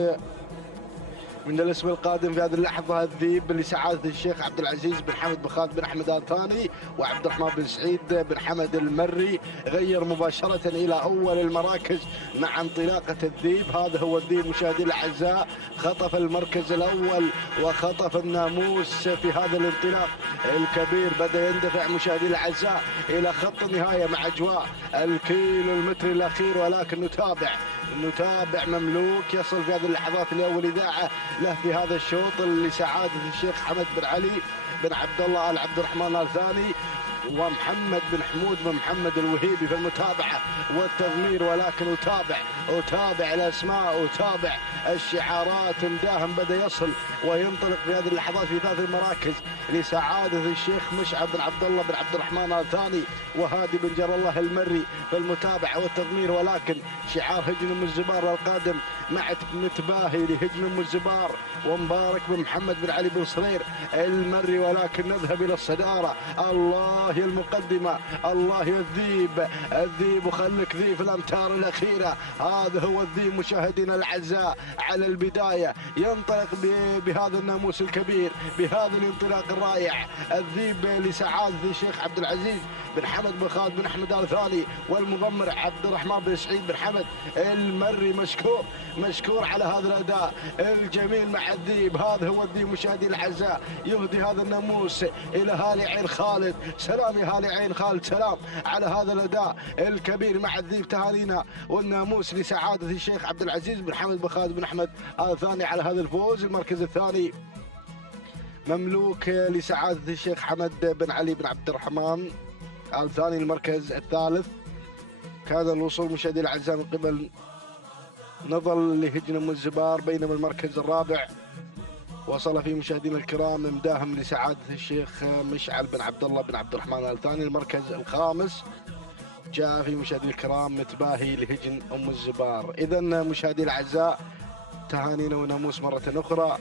من الاسم القادم في هذه اللحظة الذيب لسعادة الشيخ عبد العزيز بن حمد بن خالد بن أحمد آل ثاني وعبد الرحمن بن سعيد بن حمد المري غير مباشرة إلى أول المراكز مع انطلاقة الذيب. هذا هو الذيب مشاهدينا الأعزاء خطف المركز الأول وخطف الناموس في هذا الانطلاق الكبير. بدأ يندفع مشاهدينا الأعزاء إلى خط النهاية مع أجواء الكيلو المتر الأخير ولكن نتابع مملوك يصل في هذه اللحظات لأول إذاعة له في هذا الشوط لسعادة الشيخ حمد بن علي بن عبد الله آل عبد الرحمن آل ثاني ومحمد بن حمود بن محمد الوهيبي في المتابعة والتضمير. ولكن أتابع الأسماء أتابع الشعارات مداهم بدأ يصل وينطلق في هذه اللحظات في ثلاث المراكز لسعادة الشيخ مشعل بن عبد الله بن عبد الرحمن آل ثاني وهادي بن جر الله المري في المتابعة والتضمير. ولكن شعار هجن ام الزبار القادم مع متباهي لهجن ام الزبار ومبارك بن محمد بن علي بن صرير المري. ولكن نذهب إلى الصدارة. الله يا المقدمة الله يا الذيب وخلك ذيب في الأمتار الأخيرة. هذا هو الذيب مشاهدينا الأعزاء على البداية ينطلق بهذا الناموس الكبير بهذا الانطلاق الرائع. الذيب لسعادة الشيخ عبد العزيز بن حمد بن خالد بن أحمد آل ثاني والمضمر عبد الرحمن بن سعيد بن حمد المري مشكور على هذا الأداء الجميل مع الذيب. هذا هو الذيب مشاهدينا الأعزاء يهدي هذا الناموس إلى هالي عين خالد. سلام يا هالي عين خالد سلام على هذا الأداء الكبير مع الذيب. تهانينا والناموس لسعادة الشيخ عبد العزيز بن حمد بن خالد بن أحمد آل ثاني على هذا الفوز. المركز الثاني مملوك لسعادة الشيخ حمد بن علي بن عبد الرحمن آل ثاني. المركز الثالث كان الوصول مشاهدينا الأعزاء من قبل نضل لهجن ام الزبار. بينما المركز الرابع وصل فيه مشاهدينا الكرام مداهم لسعادة الشيخ مشعل بن عبد الله بن عبد الرحمن آل ثاني. المركز الخامس جاء في مشاهدينا الكرام متباهي لهجن ام الزبار. إذا مشاهدينا الأعزاء تهانينا وناموس مرة أخرى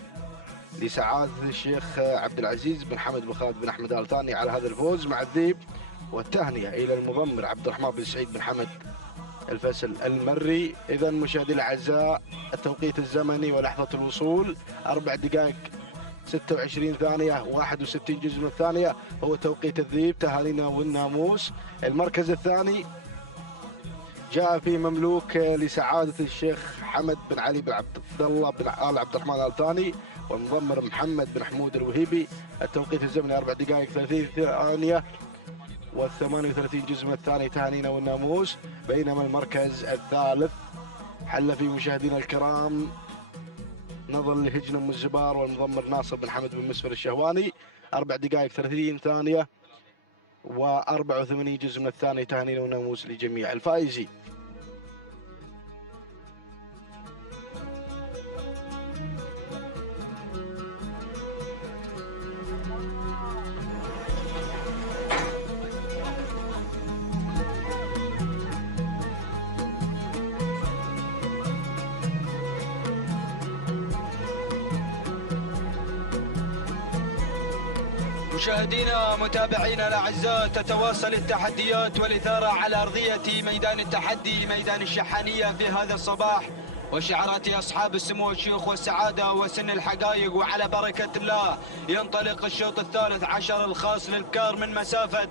لسعادة الشيخ عبد العزيز بن حمد بن خالد بن أحمد آل ثاني على هذا الفوز مع الذيب. والتهنئة إلى المضمر عبد الرحمن بن سعيد بن حمد الفسل المري. إذا مشاهدينا الأعزاء التوقيت الزمني ولحظة الوصول 4 دقائق 26 ثانية 61 جزء من الثانية هو توقيت الذيب. تهانينا والناموس. المركز الثاني جاء فيه مملوك لسعادة الشيخ حمد بن علي بن عبد الله بن آل عبد الرحمن آل ثاني والمضمر محمد بن حمود الوهيبي. التوقيت الزمني 4 دقائق 30 ثانية و38 جزء من الثاني. تهانينا والناموس. بينما المركز الثالث حل فيه مشاهدينا الكرام نظل لهجن ام الزبار والمضمر ناصر بن حمد بن مسفر الشهواني 4 دقائق 30 ثانية و84 جزء من الثاني. تهانينا وناموس لجميع الفائزين. مشاهدينا متابعينا الاعزاء، تتواصل التحديات والاثاره على ارضيه ميدان التحدي ميدان الشحانيه في هذا الصباح، وشعارات اصحاب السمو والشيوخ والسعاده وسن الحقائق. وعلى بركه الله ينطلق الشوط الثالث عشر الخاص للبكار من مسافه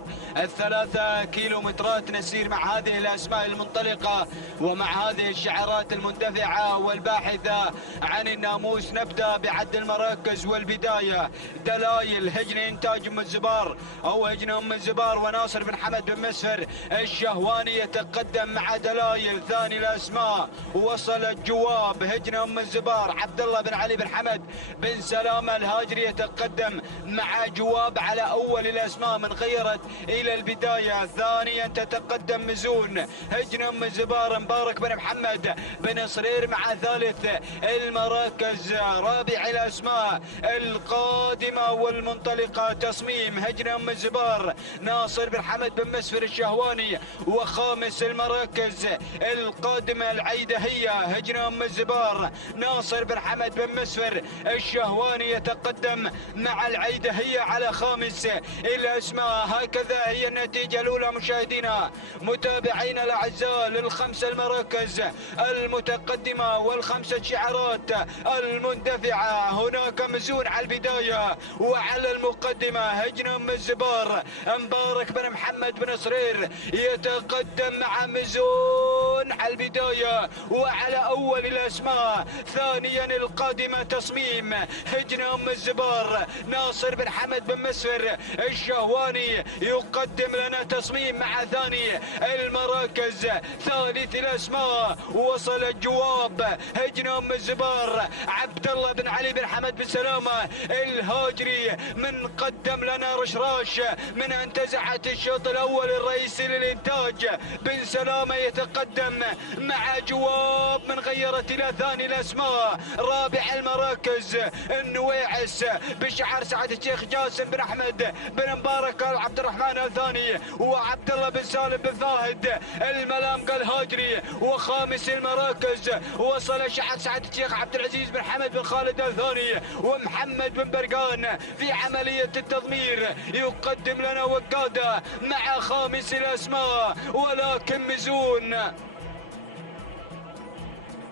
3 كيلومترات. نسير مع هذه الاسماء المنطلقه ومع هذه الشعارات المندفعه والباحثه عن الناموس. نبدا بعد المراكز والبدايه. دلايل هجن انتاج ام الزبار او هجن ام الزبار وناصر بن حمد بن مسفر الشهواني يتقدم مع دلايل. ثاني الاسماء وصل جواب هجن ام الزبار عبد الله بن علي بن حمد بن سلامه الهاجري يتقدم مع جواب على اول الاسماء من غيرت الى البدايه. ثانيا تتقدم مزون هجن ام الزبار مبارك بن محمد بن صرير مع ثالث المراكز. رابع الاسماء القادمه والمنطلقه تصميم هجن ام الزبار ناصر بن حمد بن مسفر الشهواني. وخامس المراكز القادمه العيدهيه هجن ام الزبار ناصر بن حمد بن مسفر الشهواني يتقدم مع العيدهيه على خامس الاسماء. هكذا هي النتيجه الاولى مشاهدينا متابعينا الاعزاء للخمس المراكز المتقدمه والخمسه شعارات المندفعه. هناك مزون على البدايه وعلى المقدمه هجن ام الزبار مبارك بن محمد بن صرير يتقدم مع مزون على البدايه وعلى اول الاسماء. ثانيا القادمه تصميم هجن ام الزبار ناصر بن حمد بن مسفر الشهواني يقدم لنا تصميم مع ثاني المراكز. ثالث الاسماء وصل الجواب هجن ام الزبار عبد الله بن علي بن حمد بن سلامه الهاجري من قدم لنا رشراش من انتزعت الشوط الاول الرئيسي للانتاج بن سلامه يتقدم مع جواب من غيرت الى ثاني الاسماء. رابع المراكز النويعس بشعار سعد الشيخ جاسم بن احمد بن مبارك عبد الرحمن الثاني وعبد الله بن سالم بن فاهد الملامقه الهاجري. وخامس المراكز وصل شعار سعد الشيخ عبد العزيز بن حمد بن خالد الثاني ومحمد بن برقان في عمليه التضمير يقدم لنا وقاده مع خامس الاسماء. ولكن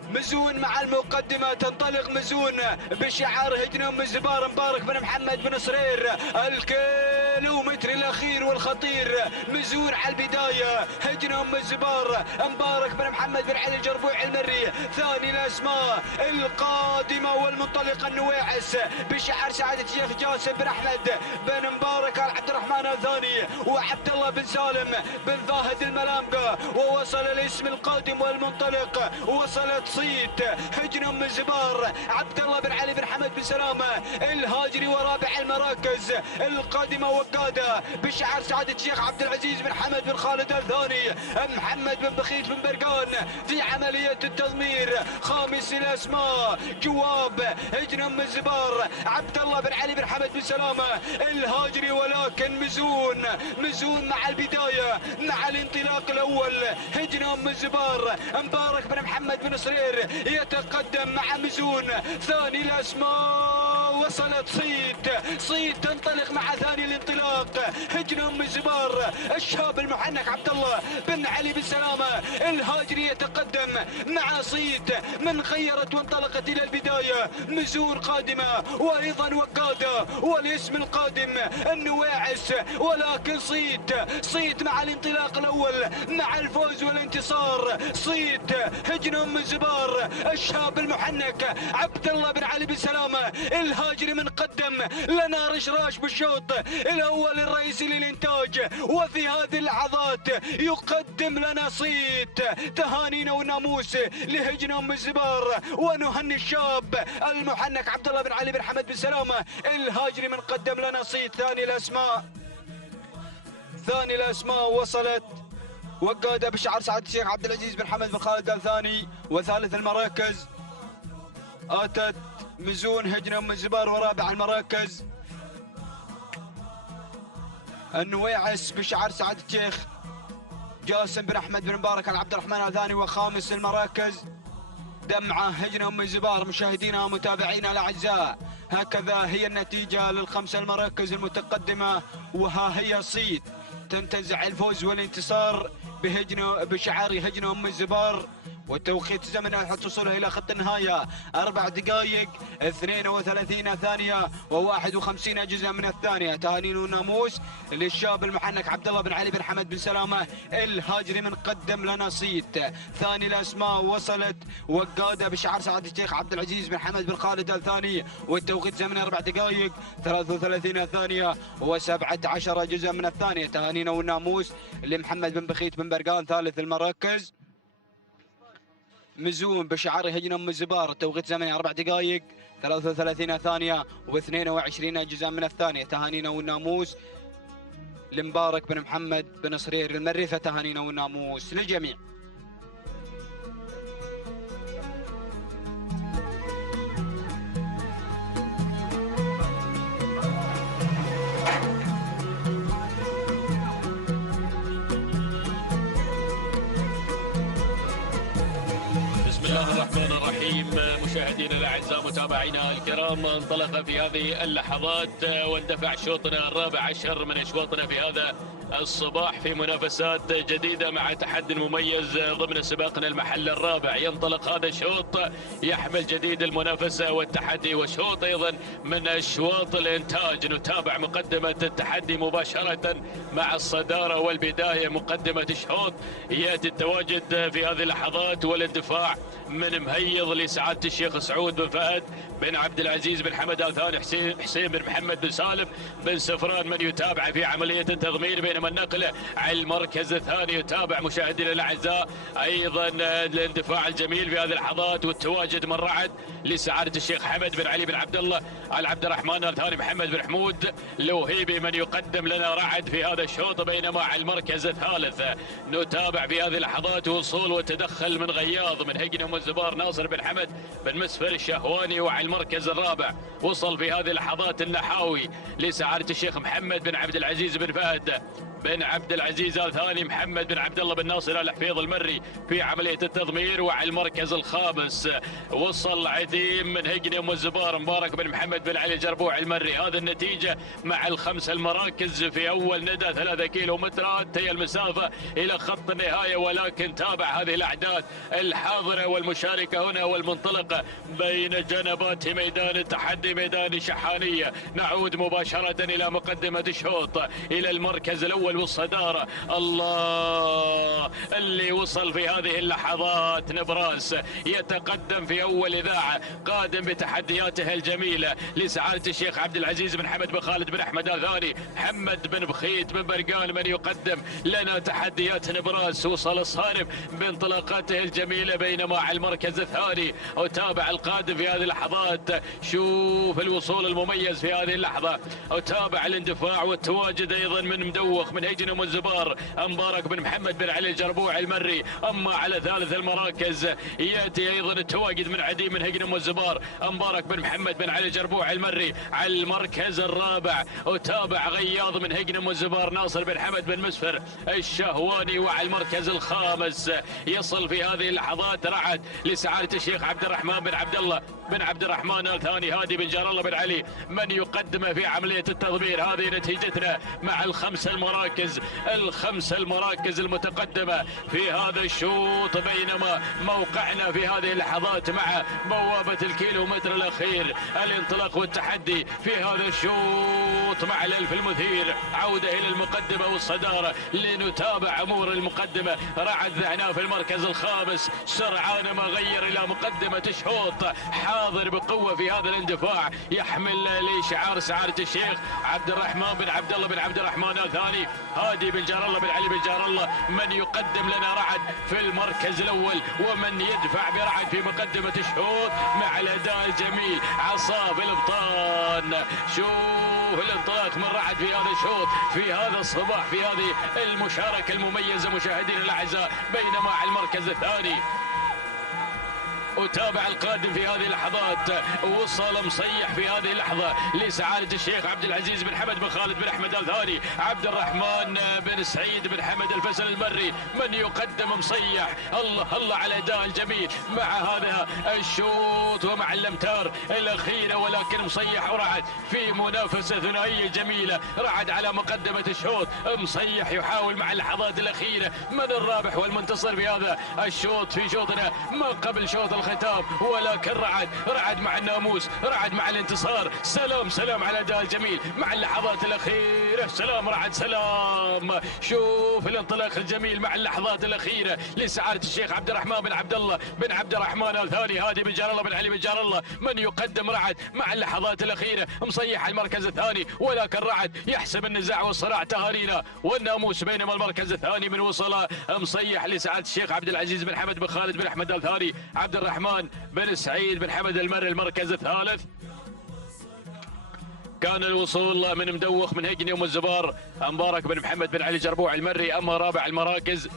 مزون مع المقدمة تنطلق مزون بشعار هجن ام الزبار مبارك بن محمد بن صرير الكيلومتر الاخير والخطير. مزون على البداية هجن ام الزبار مبارك بن محمد بن علي الجربوع المري. ثاني الاسماء القادمة والمنطلقة النويعس بشعار سعادة الشيخ جاسم بن احمد بن مبارك عبد الرحمن الثاني وعبد الله بن سالم بن فاهد الملامقة. ووصل الاسم القادم والمنطلق وصلت صيت هجن ام الزبار عبد الله بن علي بن حمد بن سلامه الهاجري. ورابع المراكز القادمه وقاده بشعار سعاده الشيخ عبد العزيز بن حمد بن خالد الثاني محمد بن بخيت بن برقان في عمليه التضمير. خامس الاسماء جواب هجن ام الزبار عبد الله بن علي بن حمد بن سلامه الهاجري. ولكن مزون مع البدايه مع الانطلاق الاول هجن ام الزبار مبارك بن محمد بن صرير يتقدم مع مزون. ثاني الاسماء وصلت صيت تنطلق مع ثاني الانطلاق هجن ام الزبار الشاب المحنك عبد الله بن علي بن سلامه الهاجري يتقدم مع صيت من خيرت وانطلقت الى البدايه. مزون قادمه وايضا وقاده والاسم القادم النواعس. ولكن صيت مع الانطلاق الاول مع الفوز والانتصار. صيت هجن ام الزبار الشاب المحنك عبد الله بن علي بن سلامه الهاجري من قدم لنا رشراش بالشوط الاول الرئيسي للانتاج. وفي هذه اللحظات يقدم لنا صيت. تهانينا وناموس لهجن ام الزبار ونهني الشاب المحنك عبد الله بن علي بن حمد بن سلامه الهاجري من قدم لنا صيت. ثاني الاسماء ثاني الأسماء وصلت وقادة بشعار سعادة الشيخ عبد العزيز بن حمد بن خالد الثاني. وثالث المراكز أتت مزون هجنة أم الزبار. ورابع المراكز النويعس بشعار سعادة الشيخ جاسم بن أحمد بن مبارك عبد الرحمن الثاني. وخامس المراكز دمعة هجنة أم الزبار. مشاهدينا متابعينا الأعزاء، هكذا هي النتيجة للخمس المراكز المتقدمة، وها هي صيد تنتزع الفوز والانتصار بشعار هجنة أم الزبار. والتوقيت الزمني حتى وصولها إلى خط النهاية 4 دقائق 32 ثانية و51 جزء من الثانية. تهانينا والناموس للشاب المحنك عبد الله بن علي بن حمد بن سلامة الهاجري من قدم لنا صيد. ثاني الأسماء وصلت وقادة بشعار سعادة الشيخ عبد العزيز بن حمد بن خالد الثاني. والتوقيت الزمني 4 دقائق 33 ثانية و17 جزء من الثانية. تهانينا والناموس لمحمد بن بخيت بن برقان ثالث المراكز. مزون بشعار هجنة أم الزبار. التوقيت زمني 4 دقائق 33 ثانية و22 جزء من الثانية. تهانينا والناموس لمبارك بن محمد بن صرير المري. فتهانينا والناموس للجميع. بسم الله الرحمن الرحيم. مشاهدينا الاعزاء متابعينا الكرام، انطلق في هذه اللحظات واندفع شوطنا الرابع عشر من اشواطنا في هذا الصباح في منافسات جديدة مع تحدي مميز ضمن سباقنا المحل الرابع. ينطلق هذا الشوط يحمل جديد المنافسة والتحدي، وشوط أيضا من أشواط الإنتاج. نتابع مقدمة التحدي مباشرة مع الصدارة والبداية. مقدمة الشوط يأتي التواجد في هذه اللحظات والاندفاع من مهيض لسعادة الشيخ سعود بن فهد بن عبد العزيز بن حمد آل ثاني حسين بن محمد بن سالم بن سفران من يتابع في عملية التضمير، بينما النقل على المركز الثاني يتابع مشاهدينا الأعزاء أيضا الاندفاع الجميل في هذه اللحظات والتواجد من رعد لسعادة الشيخ حمد بن علي بن عبد الله عبد الرحمن آل ثاني محمد بن حمود لوهيبي من يقدم لنا رعد في هذا الشوط، بينما على المركز الثالث نتابع في هذه اللحظات وصول وتدخل من غياض من هجنة أم الزبار ناصر بن حمد بن مسفر الشهواني. وعلى المركز الرابع وصل في هذه اللحظات النحاوي لسعادة الشيخ محمد بن عبد العزيز بن فهد بن عبد العزيز آل ثاني محمد بن عبد الله بن ناصر آل حفيظ المري في عملية التضمير. وعلى المركز الخامس وصل عتيم من هجنة أم الزبار مبارك بن محمد بن علي الجربوع المري. هذا النتيجة مع الخمس المراكز في أول ندى 3 كيلومترات هي المسافة إلى خط النهاية، ولكن تابع هذه الأعداد الحاضرة والمشاركة هنا والمنطلقة بين جنبات ميدان التحدي ميدان شحانية. نعود مباشرة إلى مقدمة الشوط إلى المركز الأول والصدارة. الله اللي وصل في هذه اللحظات نبراس يتقدم في أول إذاعة قادم بتحدياته الجميلة لسعادة الشيخ عبد العزيز بن حمد بن خالد بن أحمد آل ثاني محمد بن بخيت بن برقان من يقدم لنا تحديات نبراس. وصل الصارف بانطلاقاته الجميلة، بينما على المركز الثاني وتابع القادم في هذه اللحظات. شوف الوصول المميز في هذه اللحظة، وتابع الاندفاع والتواجد أيضا من مدوخ من هجنة أم الزبار مبارك بن محمد بن علي الجربوع المري. أما على ثالث المراكز يأتي أيضا التواجد من عديم من هجنة أم الزبار مبارك بن محمد بن علي الجربوع المري. على المركز الرابع وتابع غياض من هجنة أم الزبار ناصر بن حمد بن مسفر الشهواني. وعلى المركز الخامس يصل في هذه اللحظات رعد لسعادة الشيخ عبد الرحمن بن عبد الله بن عبد الرحمن آل ثاني هادي بن جار الله بن علي من يقدم في عملية التضمير. هذه نتيجتنا مع الخمس المراكز المتقدمة في هذا الشوط، بينما موقعنا في هذه اللحظات مع بوابة الكيلومتر الأخير الانطلاق والتحدي في هذا الشوط مع الألف المثير. عودة إلى المقدمة والصدارة لنتابع أمور المقدمة. رعد ذهنا في المركز الخامس سرعان ما غير إلى مقدمة الشوط، حاضر بقوة في هذا الاندفاع، يحمل لشعار سعادة الشيخ عبد الرحمن بن عبد الله بن عبد الرحمن آل ثاني هادي بن جار الله بن علي بن جار الله من يقدم لنا رعد في المركز الاول، ومن يدفع برعد في مقدمه الشوط مع الاداء الجميل عصا بالابطان. شوف الانطلاق من رعد في هذا الشوط، في هذا الصباح، في هذه المشاركه المميزه مشاهدينا الاعزاء. بينما على المركز الثاني وتابع القادم في هذه اللحظات، وصل مصيح في هذه اللحظة لسعادة الشيخ عبد العزيز بن حمد بن خالد بن أحمد الثاني، عبد الرحمن بن سعيد بن حمد الفيصل المري من يقدم مصيح. الله الله على الأداء الجميل مع هذا الشوط ومع الأمتار الأخيرة، ولكن مصيح ورعد في منافسة ثنائية جميلة. رعد على مقدمة الشوط، مصيح يحاول مع اللحظات الأخيرة من الرابح والمنتصر في هذا الشوط في شوطنا ما قبل شوط الختام. ولكن رعد مع الناموس، رعد مع الانتصار. سلام على الاداء الجميل مع اللحظات الاخيره. سلام رعد سلام. شوف الانطلاق الجميل مع اللحظات الاخيره لسعاده الشيخ عبد الرحمن بن عبد الله بن عبد الرحمن الثاني، هادي بن جار الله بن علي بن جار الله من يقدم رعد مع اللحظات الاخيره. مصيح المركز الثاني، ولكن رعد يحسم النزاع والصراع. تهانينا والناموس. بينما المركز الثاني من وصل مصيح لسعاده الشيخ عبد العزيز بن حمد بن خالد بن احمد الثاني، عبد الرحمن بن سعيد بن حمد المري المركز الثالث. كان الوصول من مدوخ من هجني ام الزبار مبارك بن محمد بن علي جربوع المري. اما رابع المراكز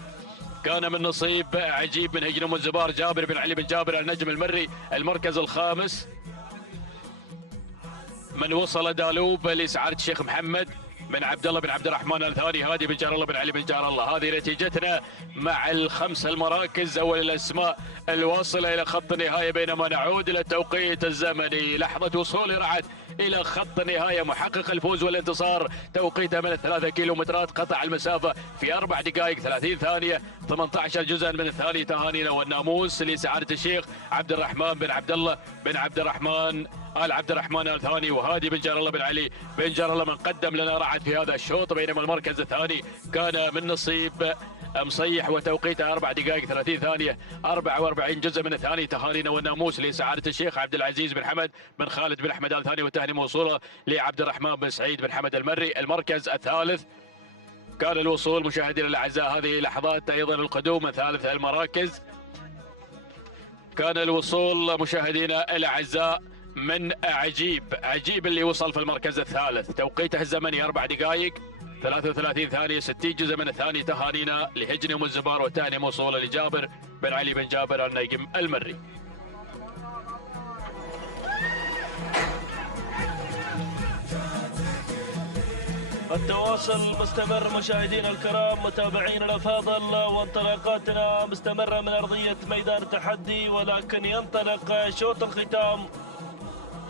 كان من نصيب عجيب من هجني ام الزبار جابر بن علي بن جابر النجم المري. المركز الخامس من وصل دالوب لسعاده الشيخ محمد بن عبد الله بن عبد الرحمن الثاني، هادي بن جار الله بن علي بن جار الله. هذه نتيجتنا مع الخمس المراكز او الاسماء الواصله الى خط النهايه. بينما نعود الى التوقيت الزمني، لحظه وصول رعد الى خط النهايه محقق الفوز والانتصار. توقيته من 3 كيلومترات، قطع المسافه في 4 دقائق 30 ثانيه 18 جزءا من الثانيه. تهانينا والناموس لسعاده الشيخ عبد الرحمن بن عبد الله بن عبد الرحمن آل عبد الرحمن الثاني، وهادي بن جار الله بن علي بن جار الله من قدم لنا رعد في هذا الشوط. بينما المركز الثاني كان من نصيب مصيح وتوقيته 4 دقائق 30 ثانيه 44 جزء من الثاني. تهانينا والناموس لسعاده الشيخ عبد العزيز بن حمد بن خالد بن احمد الثاني، والتهنئه موصوله لعبد الرحمن بن سعيد بن حمد المري. المركز الثالث كان الوصول مشاهدينا الاعزاء، هذه لحظات ايضا القدوم من ثالث المراكز. كان الوصول مشاهدينا الاعزاء من عجيب اللي وصل في المركز الثالث، توقيته الزمني 4 دقائق 33 ثانية 60 جزء من الثاني. تهانينا لهجني ام الزبار، والتهنئة موصولة لجابر بن علي بن جابر النجم المري. التواصل مستمر مشاهدينا الكرام، متابعينا الافاضل، وانطلاقاتنا مستمره من ارضيه ميدان التحدي. ولكن ينطلق شوط الختام،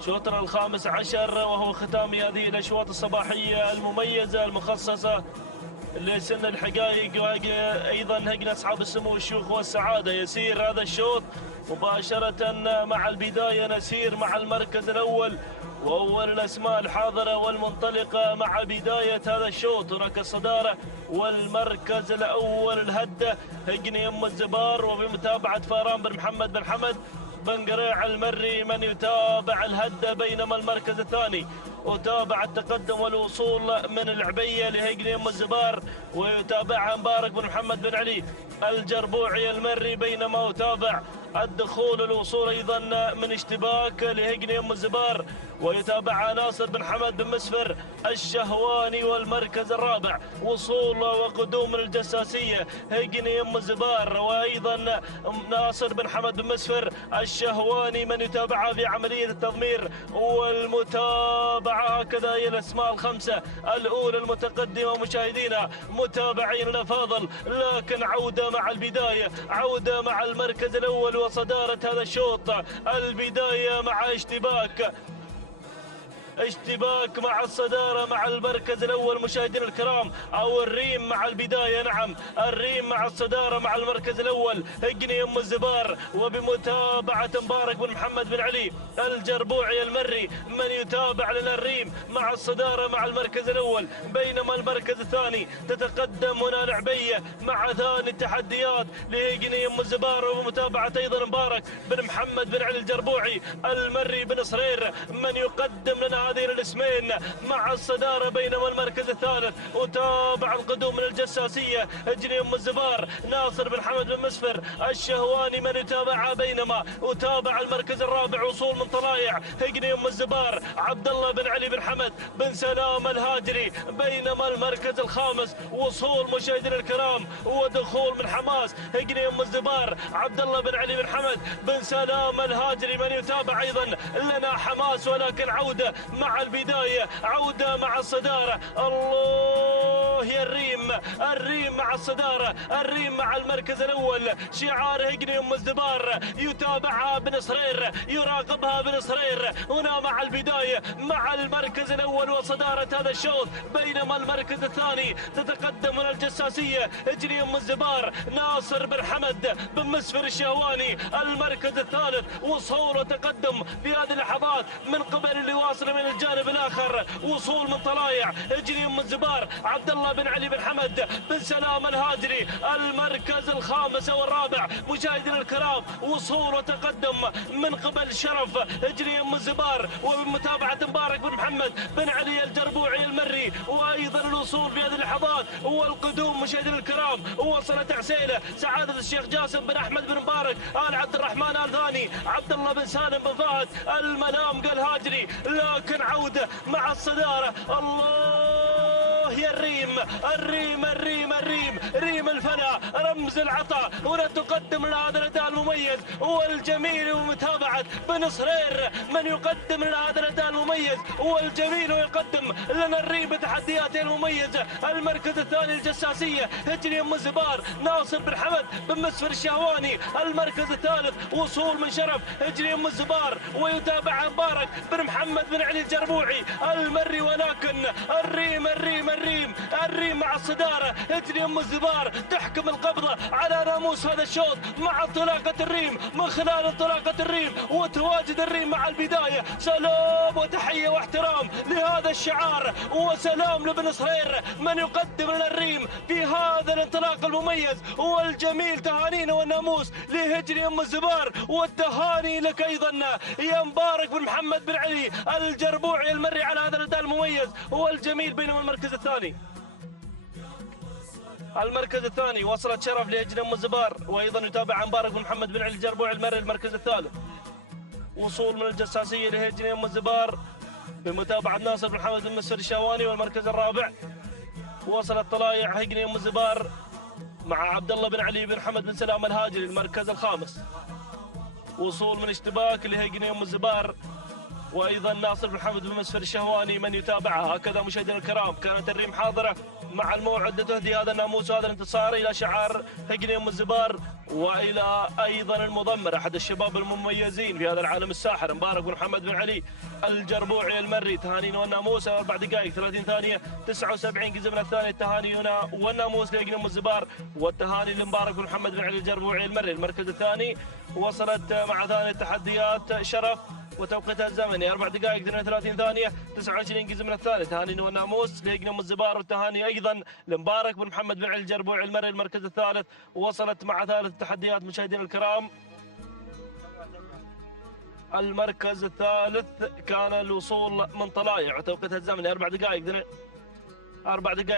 شوطنا الخامس عشر، وهو ختام هذه الاشواط الصباحيه المميزه المخصصه لسن الحقائق وايضا هجن اصحاب السمو والشيوخ والسعاده. يسير هذا الشوط مباشره مع البدايه، نسير مع المركز الاول وأول الأسماء الحاضرة والمنطلقة مع بداية هذا الشوط. هناك الصدارة والمركز الأول الهدة هجني أم الزبار، وبمتابعة فاران بن محمد بن حمد بن قريع المري من يتابع الهدة. بينما المركز الثاني وتابع التقدم والوصول من العبية لهجني أم الزبار، ويتابعها مبارك بن محمد بن علي الجربوعي المري. بينما يتابع الدخول الوصول ايضا من اشتباك لهجني ام الزبار، ويتابعها ناصر بن حمد بن مسفر الشهواني. والمركز الرابع وصول وقدوم من الجساسيه هجني ام الزبار، وايضا ناصر بن حمد بن مسفر الشهواني من يتابعها في عمليه التضمير والمتابعه. هكذا هي الاسماء الخمسه الاولى المتقدمه مشاهدينا متابعينا الافاضل. لكن عوده مع البدايه، عوده مع المركز الاول وصدارة هذا الشوط. البداية مع اشتباك مع الصدارة مع المركز الأول مشاهدينا الكرام، أو الريم مع البداية. نعم، الريم مع الصدارة مع المركز الأول هجني أم الزبار، وبمتابعة مبارك بن محمد بن علي الجربوعي المري من يتابع لنا الريم مع الصدارة مع المركز الأول. بينما المركز الثاني تتقدم هنا العبية مع ثاني التحديات لهجني أم الزبار، وبمتابعة أيضا مبارك بن محمد بن علي الجربوعي المري بن صرير من يقدم لنا هذين الاسمين مع الصدارة، بينما المركز الثالث وتابع القدوم من الجساسية هجني أم الزبار ناصر بن حمد بن مسفر الشهواني من يتابعها، بينما وتابع المركز الرابع وصول من طلايع هجني أم الزبار عبد الله بن علي بن حمد بن سلام الهاجري، بينما المركز الخامس وصول مشاهدينا الكرام ودخول من حماس هجني أم الزبار عبد الله بن علي بن حمد بن سلام الهاجري من يتابع أيضا لنا حماس، ولكن عودة مع البداية، عودة مع الصدارة. الله يا الريم مع الصدارة، الريم مع المركز الأول، شعار هجني أم الزبار يتابعها بن صرير، يراقبها بن صرير هنا مع البداية مع المركز الأول وصدارة هذا الشوط، بينما المركز الثاني تتقدم من الجساسية هجني أم الزبار ناصر بن حمد بن مسفر الشهواني. المركز الثالث وصول وتقدم في هذه اللحظات من قبل اللي واصل من الجانب الآخر، وصول من طلايع هجني أم الزبار عبد الله بن علي بن حمد بن سلام الهاجري. المركز الخامس والرابع مشاهدينا الكرام وصول وتقدم من قبل شرف هجني أم الزبار وبمتابعة مبارك بن محمد بن علي الجربوعي المري، وأيضا الوصول في هذه اللحظات والقدوم مشاهدينا الكرام وصلت عسيلة سعادة الشيخ جاسم بن أحمد بن مبارك آل عبد الرحمن آل ثاني عبد الله بن سالم بن فهد الملام قال هاجري، لكن عودة مع الصدارة. الله يا الريم الفنا رمز العطاء، هنا تقدم لنا هذا الأداء المميز والجميل ومتابعة بن صرير من يقدم لنا هذا الأداء المميز والجميل ويقدم لنا الريم بتحدياته المميزة. المركز الثاني الجساسية هجني أم الزبار ناصر بن حمد بن مسفر الشهواني. المركز الثالث وصول من شرف هجني أم الزبار ويتابع مبارك بن محمد بن علي الجربوعي المري، ولكن الريم مع الصدارة هجني أم الزبار تحكم القبضة على ناموس هذا الشوط مع انطلاقة الريم، من خلال انطلاقة الريم وتواجد الريم مع البداية. سلام وتحية واحترام لهذا الشعار، وسلام لبن صهير من يقدم لنا الريم في هذا الانطلاق المميز والجميل. تهانينا والناموس لهجني أم الزبار، والتهاني لك أيضا يا مبارك بن محمد بن علي الجربوعي المري على هذا الأداء المميز والجميل. بينما المركز الثاني وصلت شرف لهجني أم الزبار، وأيضا يتابع مبارك بن محمد بن علي الجربوعي المري. المركز الثالث وصول من الجساسية لهجني أم الزبار بمتابعة ناصر بن حمد بن مسفر الشهواني. والمركز الرابع وصلت طلايع هجني أم الزبار مع عبد الله بن علي بن حمد بن سلام الهاجري. المركز الخامس وصول من اشتباك لهجني أم الزبار وأيضا ناصر بن حمد بن مسفر الشهواني من يتابعها. هكذا مشاهدينا الكرام كانت الريم حاضرة مع الموعد لتهدي هذا الناموس وهذا الانتصار إلى شعار هجني أم الزبار، وإلى أيضا المضمر أحد الشباب المميزين في هذا العالم الساحر مبارك بن محمد بن علي الجربوعي المري. تهانينا والناموس 4 دقائق 30 ثانية 79 جزء من الثانية. التهاني هنا والناموس لهجني أم الزبار، والتهاني لمبارك بن محمد بن علي الجربوعي المري. المركز الثاني وصلت مع ثاني التحديات شرف وتوقيتها الزمني 4 دقائق 32 ثانية 29 جزء من الثاني. تهاني والناموس لهجني أم الزبار، والتهاني أيضا لمبارك بن محمد بن علي الجربوعي المري. المركز الثالث وصلت مع ثالث التحديات مشاهدينا الكرام. المركز الثالث كان الوصول من طلايع وتوقيتها الزمني 4 دقائق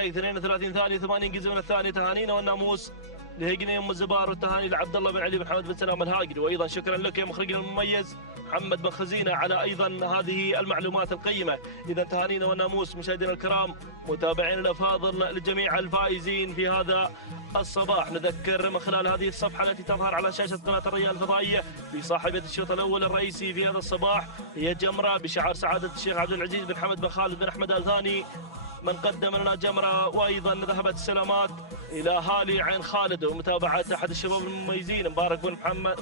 32 ثانية 80 جزء من الثانية. تهانينا والناموس لهجني أم الزبار، والتهاني لعبد الله بن علي بن حمد بن سلام الهاجري. وايضا شكرا لك يا مخرجنا المميز محمد بن خزينة على ايضا هذه المعلومات القيمة. اذا تهانينا والناموس مشاهدينا الكرام متابعينا الافاضل لجميع الفائزين في هذا الصباح. نذكر من خلال هذه الصفحة التي تظهر على شاشة قناة الريان الفضائية بصاحبة الشوط الاول الرئيسي في هذا الصباح هي جمرة بشعار سعادة الشيخ عبد العزيز بن حمد بن خالد بن احمد آل ثاني من قدم لنا جمرة. وايضا ذهبت السلامات الى اهالي عين خالد ومتابعة احد الشباب المميزين مبارك بن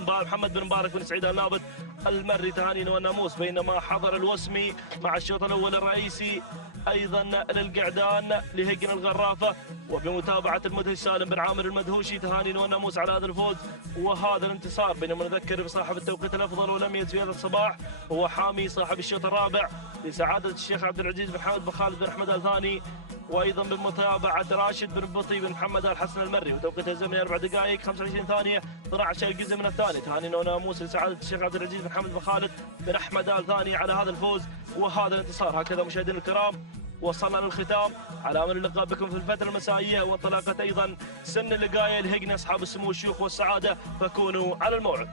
محمد بن مبارك بن سعيد النابت المري. تهانينا والناموس. بينما حضر الوسمي مع الشوط الاول الرئيسي ايضا للقعدان لهجن الغرافة، وبمتابعة المدهش سالم بن عامر المدهوشي. تهانينا والناموس على هذا الفوز وهذا الانتصار. بينما نذكر بصاحب التوقيت الافضل ولم يز في هذا الصباح هو حامي صاحب الشوط الرابع لسعادة الشيخ عبد العزيز بن حمد بن خالد بن احمد ال ثاني، وايضا بمتابعة راشد بن بطي بن محمد ال حسن المري، وتوقيت الزمني 4 دقائق 25 ثانية 12 جزء من الثاني. تهانينا وناموس لسعادة الشيخ عبد العزيز بن حمد بن خالد بن احمد ال ثاني على هذا الفوز وهذا الانتصار. هكذا مشاهدينا الكرام وصلنا للختام، على امل اللقاء بكم في الفتره المسائيه وانطلاقه ايضا سن اللقايه الهجنه اصحاب السمو الشيوخ والسعاده، فكونوا على الموعد.